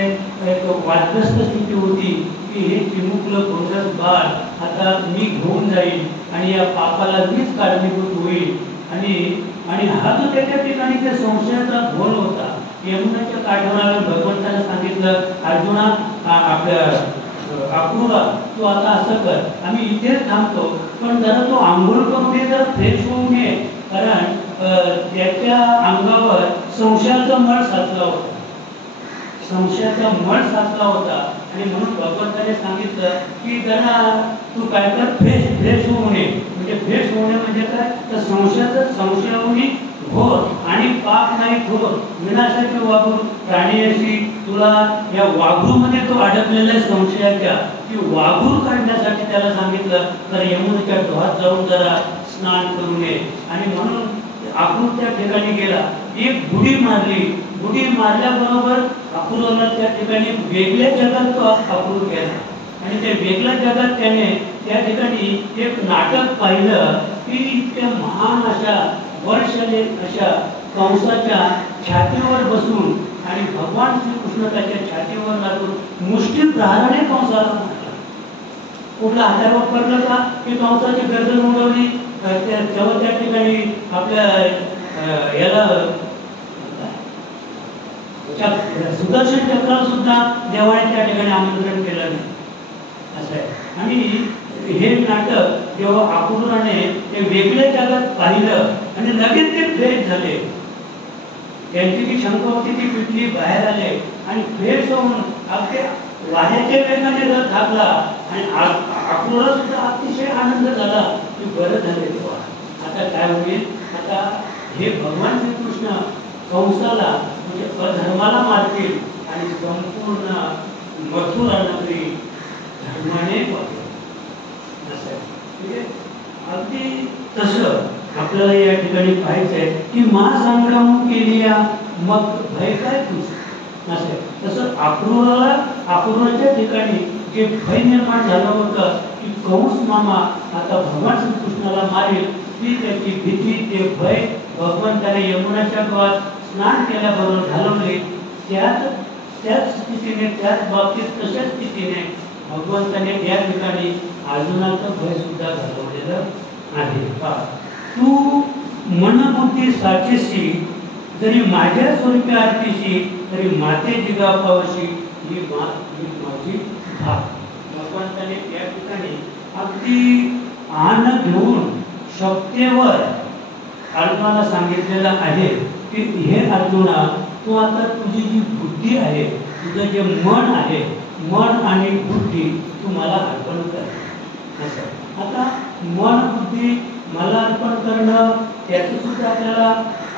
एक वादग्रस्त स्थिती होती की हे चिमुकलं गोंडस बाळ आता मी घेऊन जाईल आणि या पापाला मीच कारणीभूत होईल. आणि हा जो त्याच्या ठिकाणी त्या संशयाचा घोल होता, यमुनाच्या काठावर भगवंताने सांगितलं, अर्जुना आपल्या अक्रूरा तू आता असं कर, आम्ही इथेच थांबतो, पण जरा तो आंघोळ करून ये, जरा फ्रेश होऊन ये, कारण त्याच्या अंगावर संशयाचा मळ साचला होता, संशयाचा मळ साचला होता. आणि म्हणून भगवंताने सांगितलं की जरा तू काय कर, फ्रेश होऊन ये. म्हणजे फ्रेश होणे म्हणजे काय, तर संशयाने घोर आणि पाप नाही थोर विनाशाचे वाघूर प्राणीशी, तुला या वाघूमध्ये तो अडकलेला आहे संशयाच्या, की वाघूर काढण्यासाठी त्याला सांगितलं तर यमुनेच्या डोहात जाऊन जरा स्नान करून ये. आणि म्हणून अक्रूर त्या ठिकाणी गेला, एक बुडी मारली, बुडी मारल्याबरोबर अक्रूरला त्या ठिकाणी वेगळ्या जगात तो अक्रूर गेला. आणि त्या वेगळ्या जगात त्याने त्या ठिकाणी एक नाटक पाहिलं की इतक्या महान अशा वर्षाले अशा कंसाच्या छातीवर बसून आणि भगवान श्रीकृष्ण त्याच्या छातीवर लागून मुष्टी प्रहाराने कंसाला मारला. कुठला हत्यार वापरलं का की कंसाची गर्दन उडवली. तेव्हा त्या ठिकाणी आपल्या याला सुदर्शन चक्राला सुद्धा देवाने त्या ठिकाणी आमंत्रण केलं नाही, असं आहे. आणि हे नाटक जेव्हा अक्रूराने ते वेगळ्या जगात पाहिलं आणि लगेच ते फ्रेश झाले, त्यांची जी शंका होती ती पिटली, बाहेर आले आणि फ्रेश होऊन अगदी वाऱ्याच्या वेगाने रथ थांबला. आणि अक्रूरला सुद्धा अतिशय आनंद झाला की बरं झाले तेव्हा, आता काय होईल, आता हे भगवान श्रीकृष्ण कंसाला म्हणजे अधर्माला मारतील आणि संपूर्ण मथुरा नगरी धर्माने अगदी तसं आपल्याला या ठिकाणी पाहायचंय की मा संग्राम केलिया मग भय काय तुझ असे. तसं अक्रूराच्या ठिकाणी जे भय निर्माण झालं होतं की कंस मामा आता भगवान श्रीकृष्णाला मारेल, ती त्याची भीती, ते भय भगवंताने यमुनाच्या डोहात स्नान केल्याबरोबर घालवले. त्याच स्थितीने, त्याच बाबतीत तशाच स्थितीने भगवंताने या ठिकाणी अर्जुनाचं भय सुद्धा घालवलेलं आहे. तू मनबुद्धी साचेशी जरी माझ्या स्वरूपी आरतीशी, तरी माते जिगापावशी ही माझी भाग. भगवंताने या ठिकाणी अगदी आन घेऊन शक्तीवर अर्जुनाला सांगितलेलं आहे की हे अर्जुना, तू आता तुझी जी बुद्धी आहे, तुझं जे मन आहे, मन आणि बुद्धी तू मला अर्पण कर. असं आता मन बुद्धी मला अर्पण करणं, त्याचं सुद्धा आपल्याला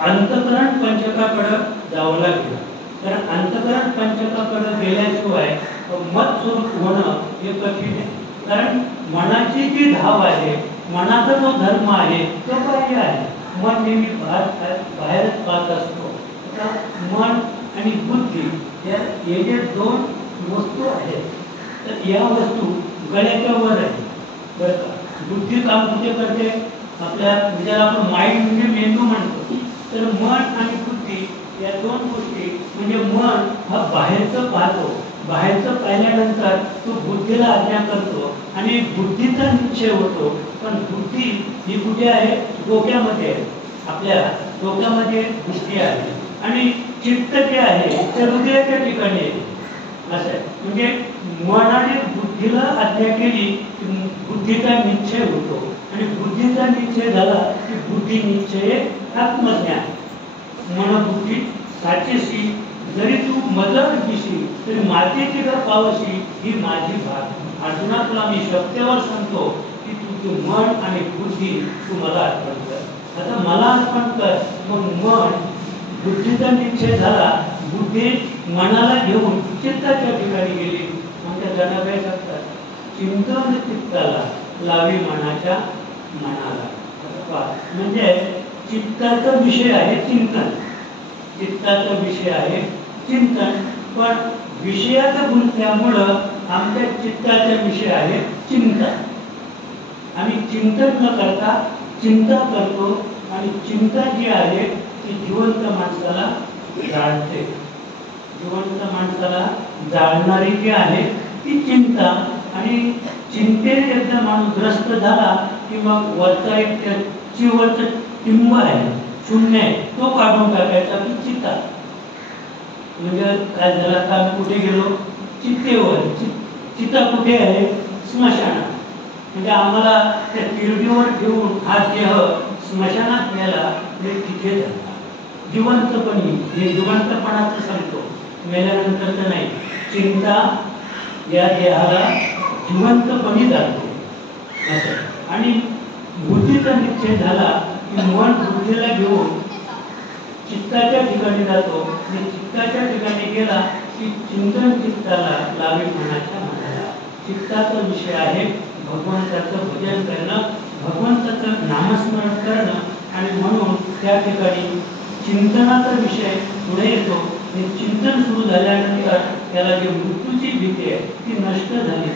अंतःकरण पंचकाकडं जावं लागेल. कारण अंतःकरण पंचकाकडं गेल्याशिवाय मत स्वरूप होणं हे कठीण आहे. कारण मनाची जी धाव आहे, मनाचा जो धर्म आहे तो बाह्य आहे. मन नेहमी बाहेरच पाहत असतो. आता मन आणि बुद्धी हे जे दोन वस्तू आहेत, तर या वस्तू गळ्याच्या वर आहे बरं का. बुद्धी काम कुठे करते, आपल्या ज्याला आपण माइंड म्हणजे मेंदू म्हणतो, तर मन आणि बुद्धी या दोन गोष्टी म्हणजे मन हा बाहेरचं पाहतो, बाहेरचं पाहिल्यानंतर तो बुद्धीला आज्ञा करतो आणि बुद्धीचा निश्चय होतो. पण बुद्धी ही कुठे आहे, डोक्यामध्ये आहे. आपल्या डोक्यामध्ये बुद्धी आहे आणि चित्त जे आहे ते हृदयाच्या ठिकाणी आहे. असं आहे. म्हणजे मनाने बुद्धीला आज्ञा केली की बुद्धीचा निश्चय होतो आणि बुद्धीचा निश्चय झाला की बुद्धी निश्चय आत्मज्ञान. मनबुद्धी साचेशी जरी तू मदत दिशी, तरी मातेची का पावशी ही माझी भाग. अर्जुना, तुला मी शक्तीवर सांगतो की तुझं मन आणि बुद्धी तू मला अर्पण कर. आता मला अर्पण कर. मग मन बुद्धीचा निश्चय झाला, बुद्धी मनाला घेऊन चित्ताच्या ठिकाणी गेली. म्हणजे जनाबाई सांगतात, चिंतन चित्ताला लावी मनाच्या मनाला. म्हणजे चित्ताचा विषय आहे चिंतन, चित्ताचा विषय आहे चिंतन, पण विषयात गुंतल्यामुळं आमच्या चित्ताचा विषय आहे चिंतन. आम्ही चिंतन न करता चिंता करतो आणि चिंता जी आहे ती जिवंत माणसाला जाळते. जिवंत माणसाला जाळणारी जी आहे ती चिंता. आणि चिंतेने एकदा माणूस ग्रस्त झाला की मग वरचा एक चिवरचं टिंब आहे, शून्य आहे, तो काढून टाकायचा की चित्ता. म्हणजे काय झालं, आता आम्ही कुठे गेलो, चित्तेवर. चित्ता कुठे आहे, स्मशानात. म्हणजे आम्हाला त्या तिरडीवर घेऊन हा देह स्मशानात गेला, हे तिथे जातात. जिवंतपणी, हे जिवंतपणाचं सांगतो, मेल्यानंतरचं नाही. चिंता या देहाला जिवंतपणी जातो असं. आणि बुद्धीचा निश्चय झाला की मन बुद्धीला घेऊन चित्ताच्या ठिकाणी जातो. आणि चित्ताच्या ठिकाणी गेला की चिंतन चित्ताला लावे मनाच्या मनाला. चित्ताचा विषय आहे भगवंताचं भजन करणं, भगवंताचं नामस्मरण करणं. आणि म्हणून त्या ठिकाणी चिंतनाचा विषय पुढे येतो. आणि चिंतन सुरू झाल्यानंतर त्याला जी मृत्यूची भीती आहे ती नष्ट झाली.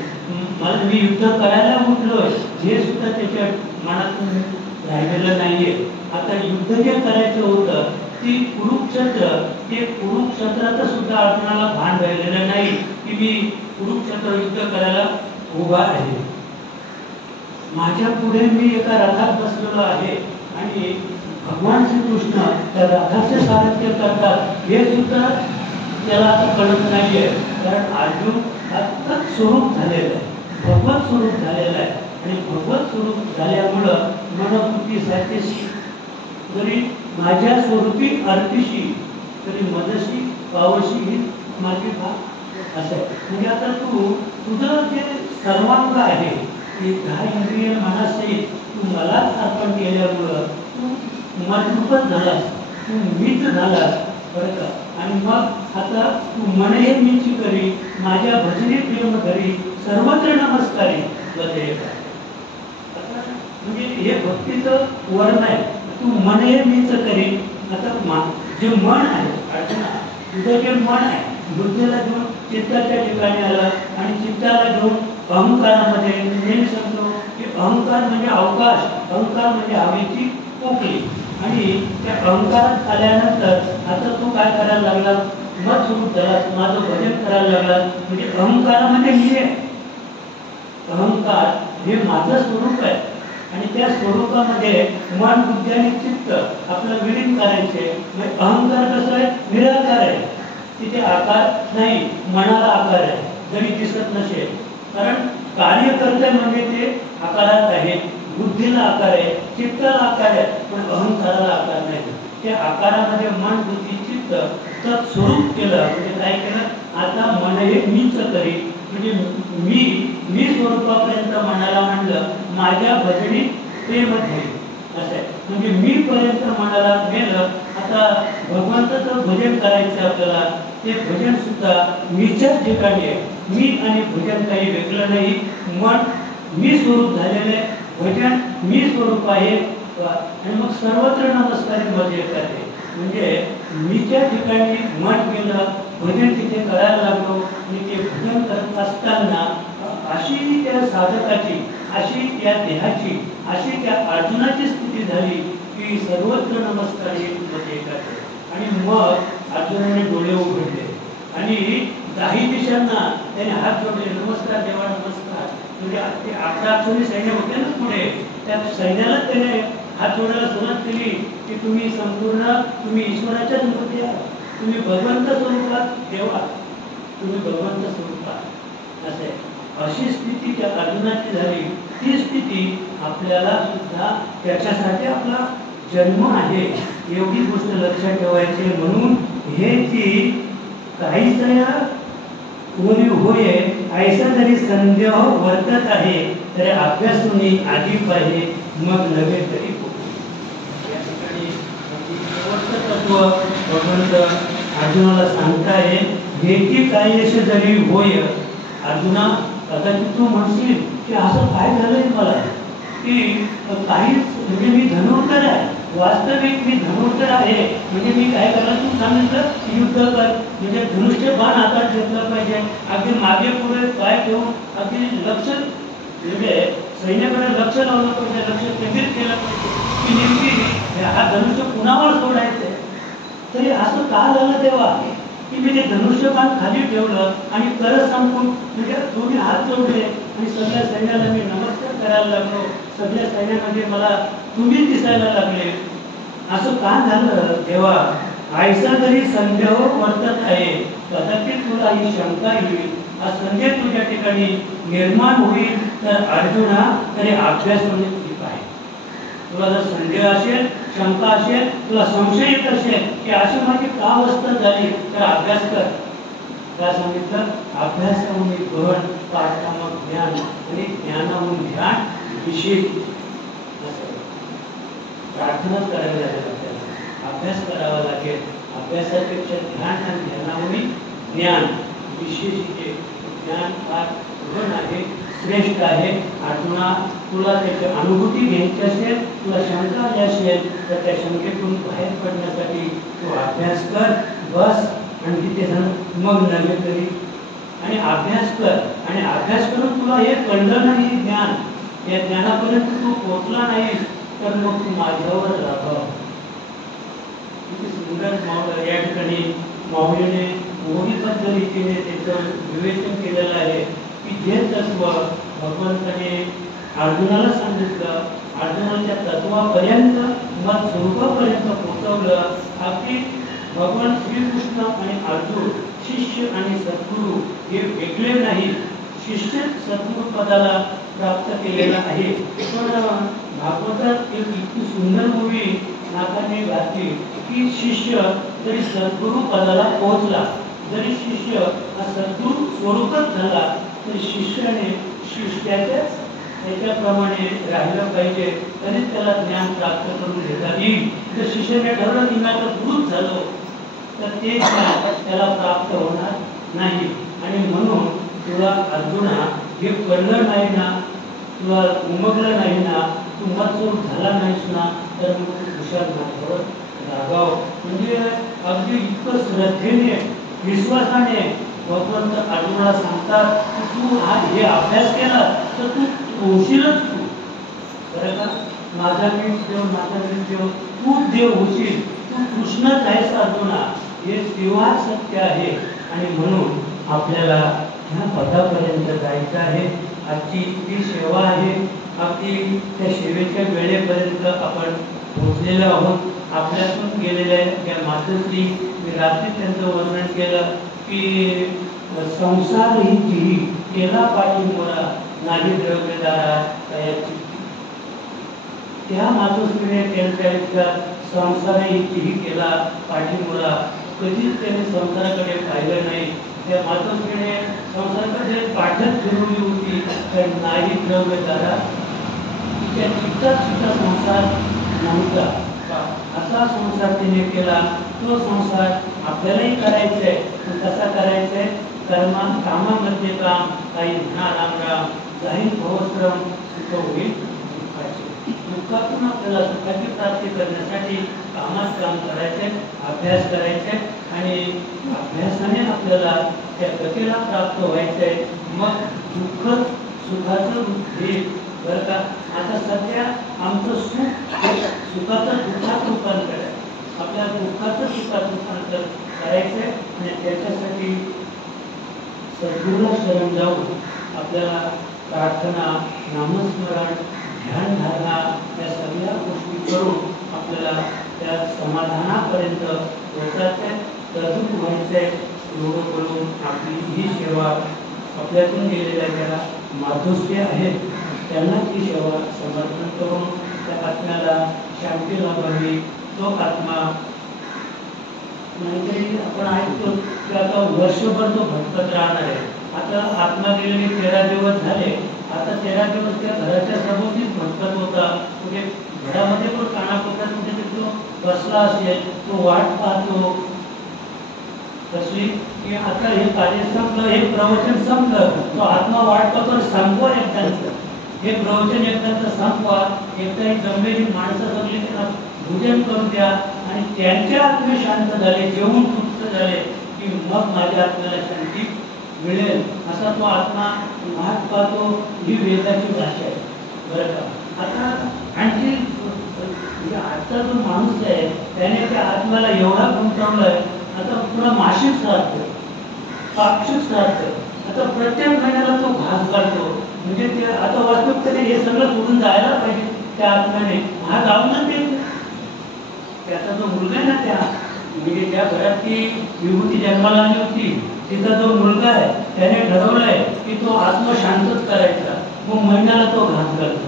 मला मी युद्ध करायला उठलोय हे सुद्धा त्याच्या मनातून राहिलेलं नाहीये. आता युद्ध जे करायचं होतं ती कुरुक्षेत्र, ते कुरुक्षेत्राचं सुद्धा अर्जुनाला भान राहिलेलं नाही की मी कुरुक्षेत्र युद्ध करायला उभा आहे. माझ्या पुढे मी एका रथात बसलेलो आहे आणि भगवान श्रीकृष्ण त्या रथाचे सारथ्य करतात हे सुद्धा त्याला आता कळत नाहीये. कारण अर्जुन आत्ताच स्वरूप झालेलं आहे, भगवत स्वरूप झालेलं आहे. आणि भगवत स्वरूप झाल्यामुळं मनोवृत्ती साठीशी जरी माझ्या स्वरूपी अर्थिशी तरी मदशी पावशी ही माझी भाग असं आहे. म्हणजे आता तुझं जे सर्वांग आहे ते 10 इंद्रिय मनासहित तू मलाच अर्पण केल्यामुळं तू मजरूपच झालास, तू मीच झालास बरं का. आणि मग आता तू मन हे मीची करी, माझ्या भजनी प्रेम धरी, सर्वत्र नमस्कारी बदले. म्हणजे हे भक्तीचं वर्ण आहे. तू मन हे मीच करी. आता जे मन आहे अर्जुना, तुझं जे मन आहे बुद्धीला घेऊन चित्ताच्या ठिकाणी आलं आणि चित्ताला घेऊन अहंकारामध्ये. नेहमी सांगतो की अहंकार म्हणजे अवकाश, अहंकार म्हणजे हवेची पोकळी. आणि त्या अहंकारात आल्यानंतर आता तू काय करायला लागला, मत स्वरूप झाला, माझं भजन करायला लागला. म्हणजे अहंकारामध्ये मी आहे, अहंकार हे माझं स्वरूप आहे. आणि त्या स्वरूपामध्ये मन बुद्धी आणि चित्त आपलं विलीन करायचे. म्हणजे अहंकार कसं आहे, निराकार आहे, तिथे आकार नाही, मनाला आकार आहे जरी दिसत नसेल. कारण कार्य करते म्हणजे ते आकारात आहे, बुद्धीला आकार आहे, चित्ताला आकार आहे, पण अहंकाराला आकार नाही. त्या आकारामध्ये मन बुद्धी चित्त तत्स्वरूप केलं. म्हणजे काय केलं, आता मन हे मीच करी. म्हणजे मी स्वरूपापर्यंत मनाला म्हणलं माझ्या भजनी प्रेमध्ये असं आहे. म्हणजे मी पर्यंत मनाला गेलं. आता भगवंताचं भजन करायचं आपल्याला, ते भजन सुद्धा मीच्याच ठिकाणी आहे. मी आणि भजन काही वेगळं नाही. मन मी स्वरूप झालेलं आहे, भजन मी स्वरूप आहे. आणि मग सर्वत्र नमस्कारी मध्ये करते. म्हणजे मीच्या ठिकाणी मन गेलं, भजन तिथे करायला लागलो. आणि ते भजन करत असताना अशी त्या साधकाची, अशी त्या देहाची, अशी त्या अर्जुनाची स्थिती झाली की सर्वत्र नमस्कारी मध्ये करते. आणि मग अर्जुनाने डोळे उघडले आणि 10 दिशांना त्याने हात जोडले, नमस्कार देवा नमस्कार. म्हणजे ते 11 सैन्य होते ना पुढे, त्या सैन्याला त्याने हात जोडायला सुरुवात केली की तुम्ही संपूर्ण, तुम्ही ईश्वराच्याच मूर्ती आहात, तुम्ही भगवंत स्वरूपात देवा, तुम्ही भगवंत स्वरूपात असे. अशी स्थिती त्या अर्जुनाची झाली. ती स्थिती आपल्याला सुद्धा, त्याच्यासाठी आपला जन्म आहे एवढी गोष्ट लक्षात ठेवायची. म्हणून हे ती काहीच कोणी होय ऐसा जरी संदेह वर्तत आहे तरी अभ्यासून आधी पाहिजे मग नव्हे तरी. या ठिकाणी तत्व भगवंत अर्जुनाला सांगताय, हे की काही असे जरी होय. अर्जुना, कदाचित तू म्हणशील की असं काय झालंय मला की काहीच, म्हणजे मी धनुर्धर आहे, वास्तविक मी धनुर्धर आहे. म्हणजे मी काय करायला, तू सांगितलं युद्ध कर, म्हणजे धनुष्य बाण हातात घेतलं पाहिजे, अगदी मागे पुढे पाय ठेवून अगदी लक्ष, म्हणजे सैन्याकडे लक्ष लावलं पाहिजे, लक्ष केंद्रित केलं पाहिजे की नेमकी हा धनुष्य कुणावर सोडायचंय. तरी असं का झालं तेव्हा की मी ते धनुष्यबाण खाली ठेवलं आणि करत संपून, म्हणजे दोन्ही हात जोडले आणि सगळ्या सैन्याला मी नमस्कार करायला लागलो. सगळ्या सैन्यामध्ये मला तुम्ही दिसायला लागले. असं का झालं तेव्हा आयसा जरी संदेह वर्तत आहे कदाचित तुला ही शंका येईल हा संदेह तुझ्या ठिकाणी निर्माण होईल तर अर्जुना तरी अभ्यास म्हणजे तुझी काय तुला जर संदेह असेल शंका असेल तुला संशय येत असेल की अशी माझी का अवस्था झाली तर अभ्यास कर काय सांगितलं अभ्यासाहून गहन पाठात्मक ज्ञान आणि ज्ञानाहून ध्यान विशेष प्रार्थना करावी लागेल आपल्याला अभ्यास करावा लागेल अभ्यासापेक्षा ध्यान आणि ध्यानाहून ज्ञान विशेष ज्ञान फार गहन आहे श्रेष्ठ आहे अर्जुना तुला त्याची अनुभूती घ्यायची असेल तुला शंका आली असेल तर त्या शंकेतून बाहेर पडण्यासाठी तू अभ्यास कर बस आणि तिथे जाऊन मग नव्हे तरी आणि अभ्यास कर आणि अभ्यास करून तुला हे कळलं नाही ज्ञान या ज्ञानापर्यंत तू पोहोचला नाहीस तर मग तू माझ्यावर राहावं किती सुंदर या ठिकाणी माऊलीने मोठीबद्ध रीतीने त्याचं विवेचन केलेलं आहे की जे तत्व भगवंताने अर्जुनाला सांगितलं अर्जुनाच्या तत्वापर्यंत मग स्वरूपापर्यंत पोहोचवलं अगदी भगवान श्रीकृष्ण आणि अर्जुन शिष्य आणि सद्गुरू हे वेगळे नाही शिष्य सद्गुरू पदाला प्राप्त केलेला आहे पण भागवतात एक इतकी सुंदर मूवी नाकाने घातली की शिष्य जरी सद्गुरू पदाला पोहोचला जरी शिष्य हा सद्गुरू स्वरूपच झाला तरी शिष्याने शिष्याच्याच त्याच्याप्रमाणे राहिलं पाहिजे तरीच त्याला ज्ञान प्राप्त करून घेता येईल जर शिष्याने ठरवलं की मी गुरुच झालो तर ते त्याला प्राप्त होणार नाही आणि म्हणून तुला अर्जुना हे कळलं नाही ना तुला उमगलं नाही ना तू मतस्वरूप झाला नाहीस ना तर मग तू हुशार माझ्यावर रागाव म्हणजे अगदी इतकं श्रद्धेने विश्वासाने भगवंत अर्जुनाला सांगतात की तू आज हे अभ्यास केला तर तू होशीलच तू बरं का माझा मी देव माझा मी देव तू देव होशील तू कृष्णच आहेस अर्जुना हे तेव्हा सत्य आहे आणि म्हणून आपल्याला ह्या पदापर्यंत जायचं आहे आजची जी सेवा आहे अगदी त्या सेवेच्या वेळेपर्यंत आपण पोहोचलेलो आहोत आपल्यातून गेलेल्या त्या मातोश्री मी रात्री त्यांचं वर्णन केलं की संसार ही जी केला पाठीमोरा नाही द्रव्यदारा तयाची त्या मातोश्रीने त्यांच्या इतका संसार ही केला पाठीमोरा कधीच त्याने संसाराकडे पाहिलं नाही त्या मातोश्रीने संसाराकडे पाठच फिरवली होती तर नाही द्रव्यदारा तिच्या चित्तात सुद्धा संसार नव्हता असा संसार तिने केला तो संसार आपल्यालाही करायचा आहे पण कसा करायचा आहे कामामध्ये काम काही म्हणा राम राम जाहीर भवश्रम सुख होईल दुःखातून आपल्याला सुखाची प्राप्ती करण्यासाठी कामात काम करायचे अभ्यास करायचे आणि अभ्यासाने आपल्याला त्या गतीला प्राप्त व्हायचंय मग दुःख सुखाचं हे बरं का आता सध्या आमचं सुख सुखाचं दुःखात रूपांतर आहे आपल्याला दुःखाचं सुखात रूपांतर करायचंय आणि त्याच्यासाठी सद्गुरूला शरण जाऊन आपल्याला प्रार्थना नामस्मरण ध्यान धारणा या सगळ्या गोष्टी करून आपल्याला त्या समाधानापर्यंत पोहोचायचं तरुण व्हायचंय एवढं करून आपली ही सेवा आपल्यातून गेलेल्या ज्या मातोश्री आहेत त्यांना ती सेवा समर्पण करून त्या आत्म्याला शांती लाभावी तो आत्मा नाहीतरी आपण ऐकतो की आता वर्षभर तो भटकत राहणार आहे आता आत्मा गेलेले 13 दिवस झाले आता 13 दिवस त्या घराच्या सभोवतीच भटकत होता म्हणजे घरामध्ये पण कानाकोपऱ्यात कुठे तो बसला असेल तो वाट पाहतो कशी की आता हे कार्य संपलं हे प्रवचन संपलं तो आत्मा वाट पाहतो संपवा एकदाचं हे प्रवचन एकदाचं संपवा एकदा ही जमलेली माणसं जमली त्यांना भोजन करून द्या आणि त्यांचे आत्मे शांत झाले जेवून तृप्त झाले की मग माझ्या आत्म्याला शांती मिळेल असा तो आत्मा वाट पाहतो ही वेदाची भाषा आहे बरं का आता आणखी आजचा जो माणूस आहे त्याने त्या आत्म्याला एवढा गुंतवलाय आता पुन्हा मासिक श्राद्ध पाक्षिक श्राद्ध आता प्रत्येक महिन्याला तो घास काढतो म्हणजे ते आता वास्तविकतेने हे सगळं सोडून जायला पाहिजे त्या आत्म्याने हा जाऊनच देत त्याचा जो मुलगा आहे ना, त्या म्हणजे ज्या घरात ती विभूती जन्माला आली होती तिचा जो मुलगा आहे त्याने ठरवलंय की तो आत्मशांतच करायचा. मग महिन्याला तो घास करतो,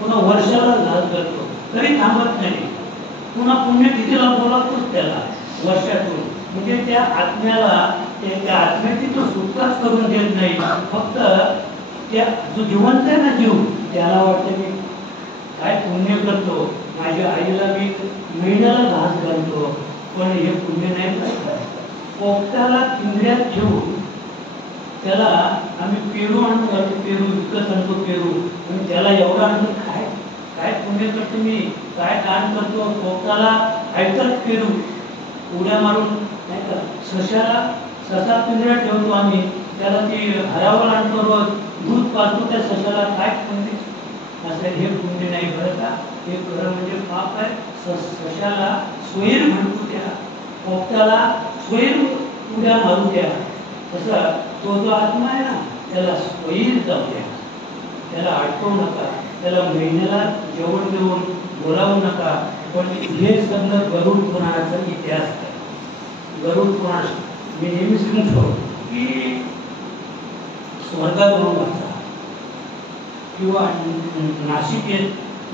पुन्हा वर्षाला घास करतो, तरी थांबत नाही. पुन्हा पुण्यतिथीला बोलावतोच त्याला वर्षातून. म्हणजे त्या आत्म्याला त्या आत्म्याची तो सुटकाच करून देत नाही. फक्त त्या जो जिवंत आहे ना जीव, त्याला वाटतं मी काय पुण्य करतो, माझ्या आईला मी महिन्याला घास घालतो, पण हे पुण्य नाही करत. पोपटाला पिंजऱ्यात ठेवून त्याला आम्ही पेरू आणतो, पेरू विकत आणतो पेरू, आणि त्याला एवढा आणतो काय काय पुण्य करतो मी, काय दान करतो. पोपटाला ऐकत पेरू उड्या मारून नाही का, ससा पिंजऱ्यात ठेवतो आम्ही, त्याला ती हरावर आणतो, रोज दूध पाजतो त्या सशाला, काय पुण्य असं हे पुण्य नाही बरं का. हे खरं म्हणजे पाप आहे. सशाला स्वैर म्हणतो, त्या पोपटाला स्वैर उड्या मारू द्या. तसं तो जो आत्मा आहे ना त्याला स्वैर जाऊ द्या, त्याला अडकवू नका, त्याला महिन्याला जेवण देऊन बोलावू नका. पण हे सगळं गरुड पुराणाचा इतिहास आहे. गरुड पुराण मी नेहमी सांगतो की स्वर्गावरून वाचा किंवा नाशिकेत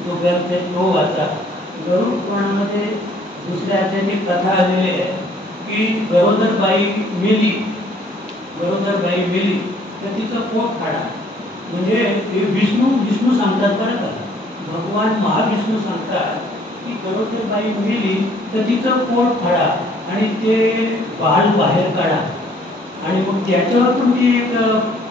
जो ग्रंथ आहे तो वाचा. गरुड पुराणामध्ये दुसऱ्या अध्यायात एक कथा आलेली आहे की गरोदरबाई मेली, तर तिचं पोट फाडा. म्हणजे विष्णू सांगतात बरं का, भगवान महाविष्णू सांगतात की गरोदरबाई मेली तर तिचं पोट फाडा आणि ते बाळ बाहेर काढा, आणि मग त्याच्यावर पण ती एक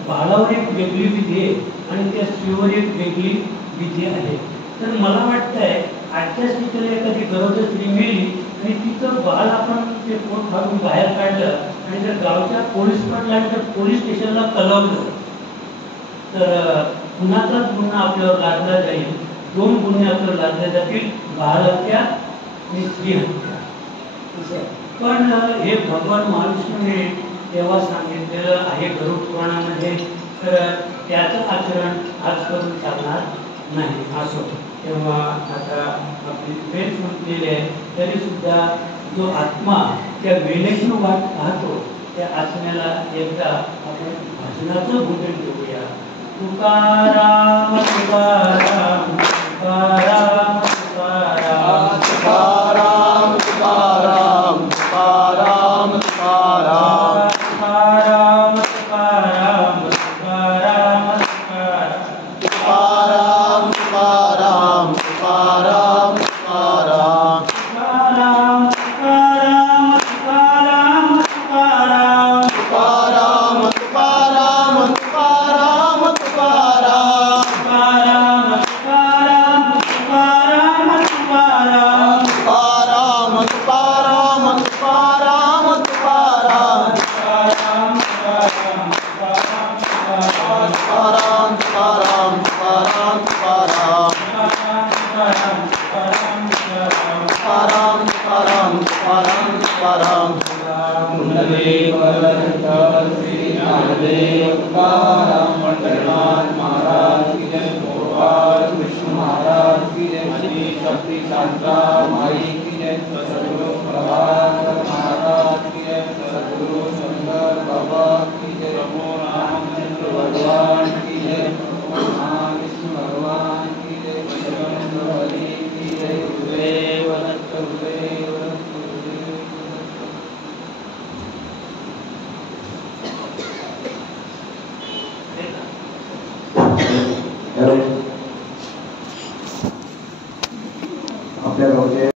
बाळावर एक वेगळी विधी आहे आणि त्या स्त्रीवर एक वेगळी विधी आहे. तर मला वाटतंय आजच्या स्थितीला एखादी गरोदर स्त्री मेली आणि तिचं बाळ आपण ते पोट फाडून बाहेर काढलं आणि जर गावच्या पोलीस पाटलांच्या पोलीस स्टेशनला कळवलं तर पुन्हा आपल्यावर लादला जाईल. 2 गुन्हे आपल्यावर लादले जातील, बाळ हत्या आणि स्त्री हत्या. पण हे भगवान महाविष्णूने तेव्हा सांगितलेलं आहे गरुड पुराणामध्ये, तर त्याचं आचरण आज करून चालणार नाही. असो तेव्हा आता आपली वेळ संपलेली आहे, तरी सुद्धा जो आत्मा त्या वेळेची वाट पाहतो त्या आत्म्याला एकदा आपण भाषणाचं भूषण देऊया. तुकाराम तुकाराम तुकाराम तुकाराम तुकाराम तुकाराम तुकाराम तुकाराम तुकाराम तुकाराम तुकाराम तुकाराम तुकाराम तुकाराम तुकाराम आपल्या गावचे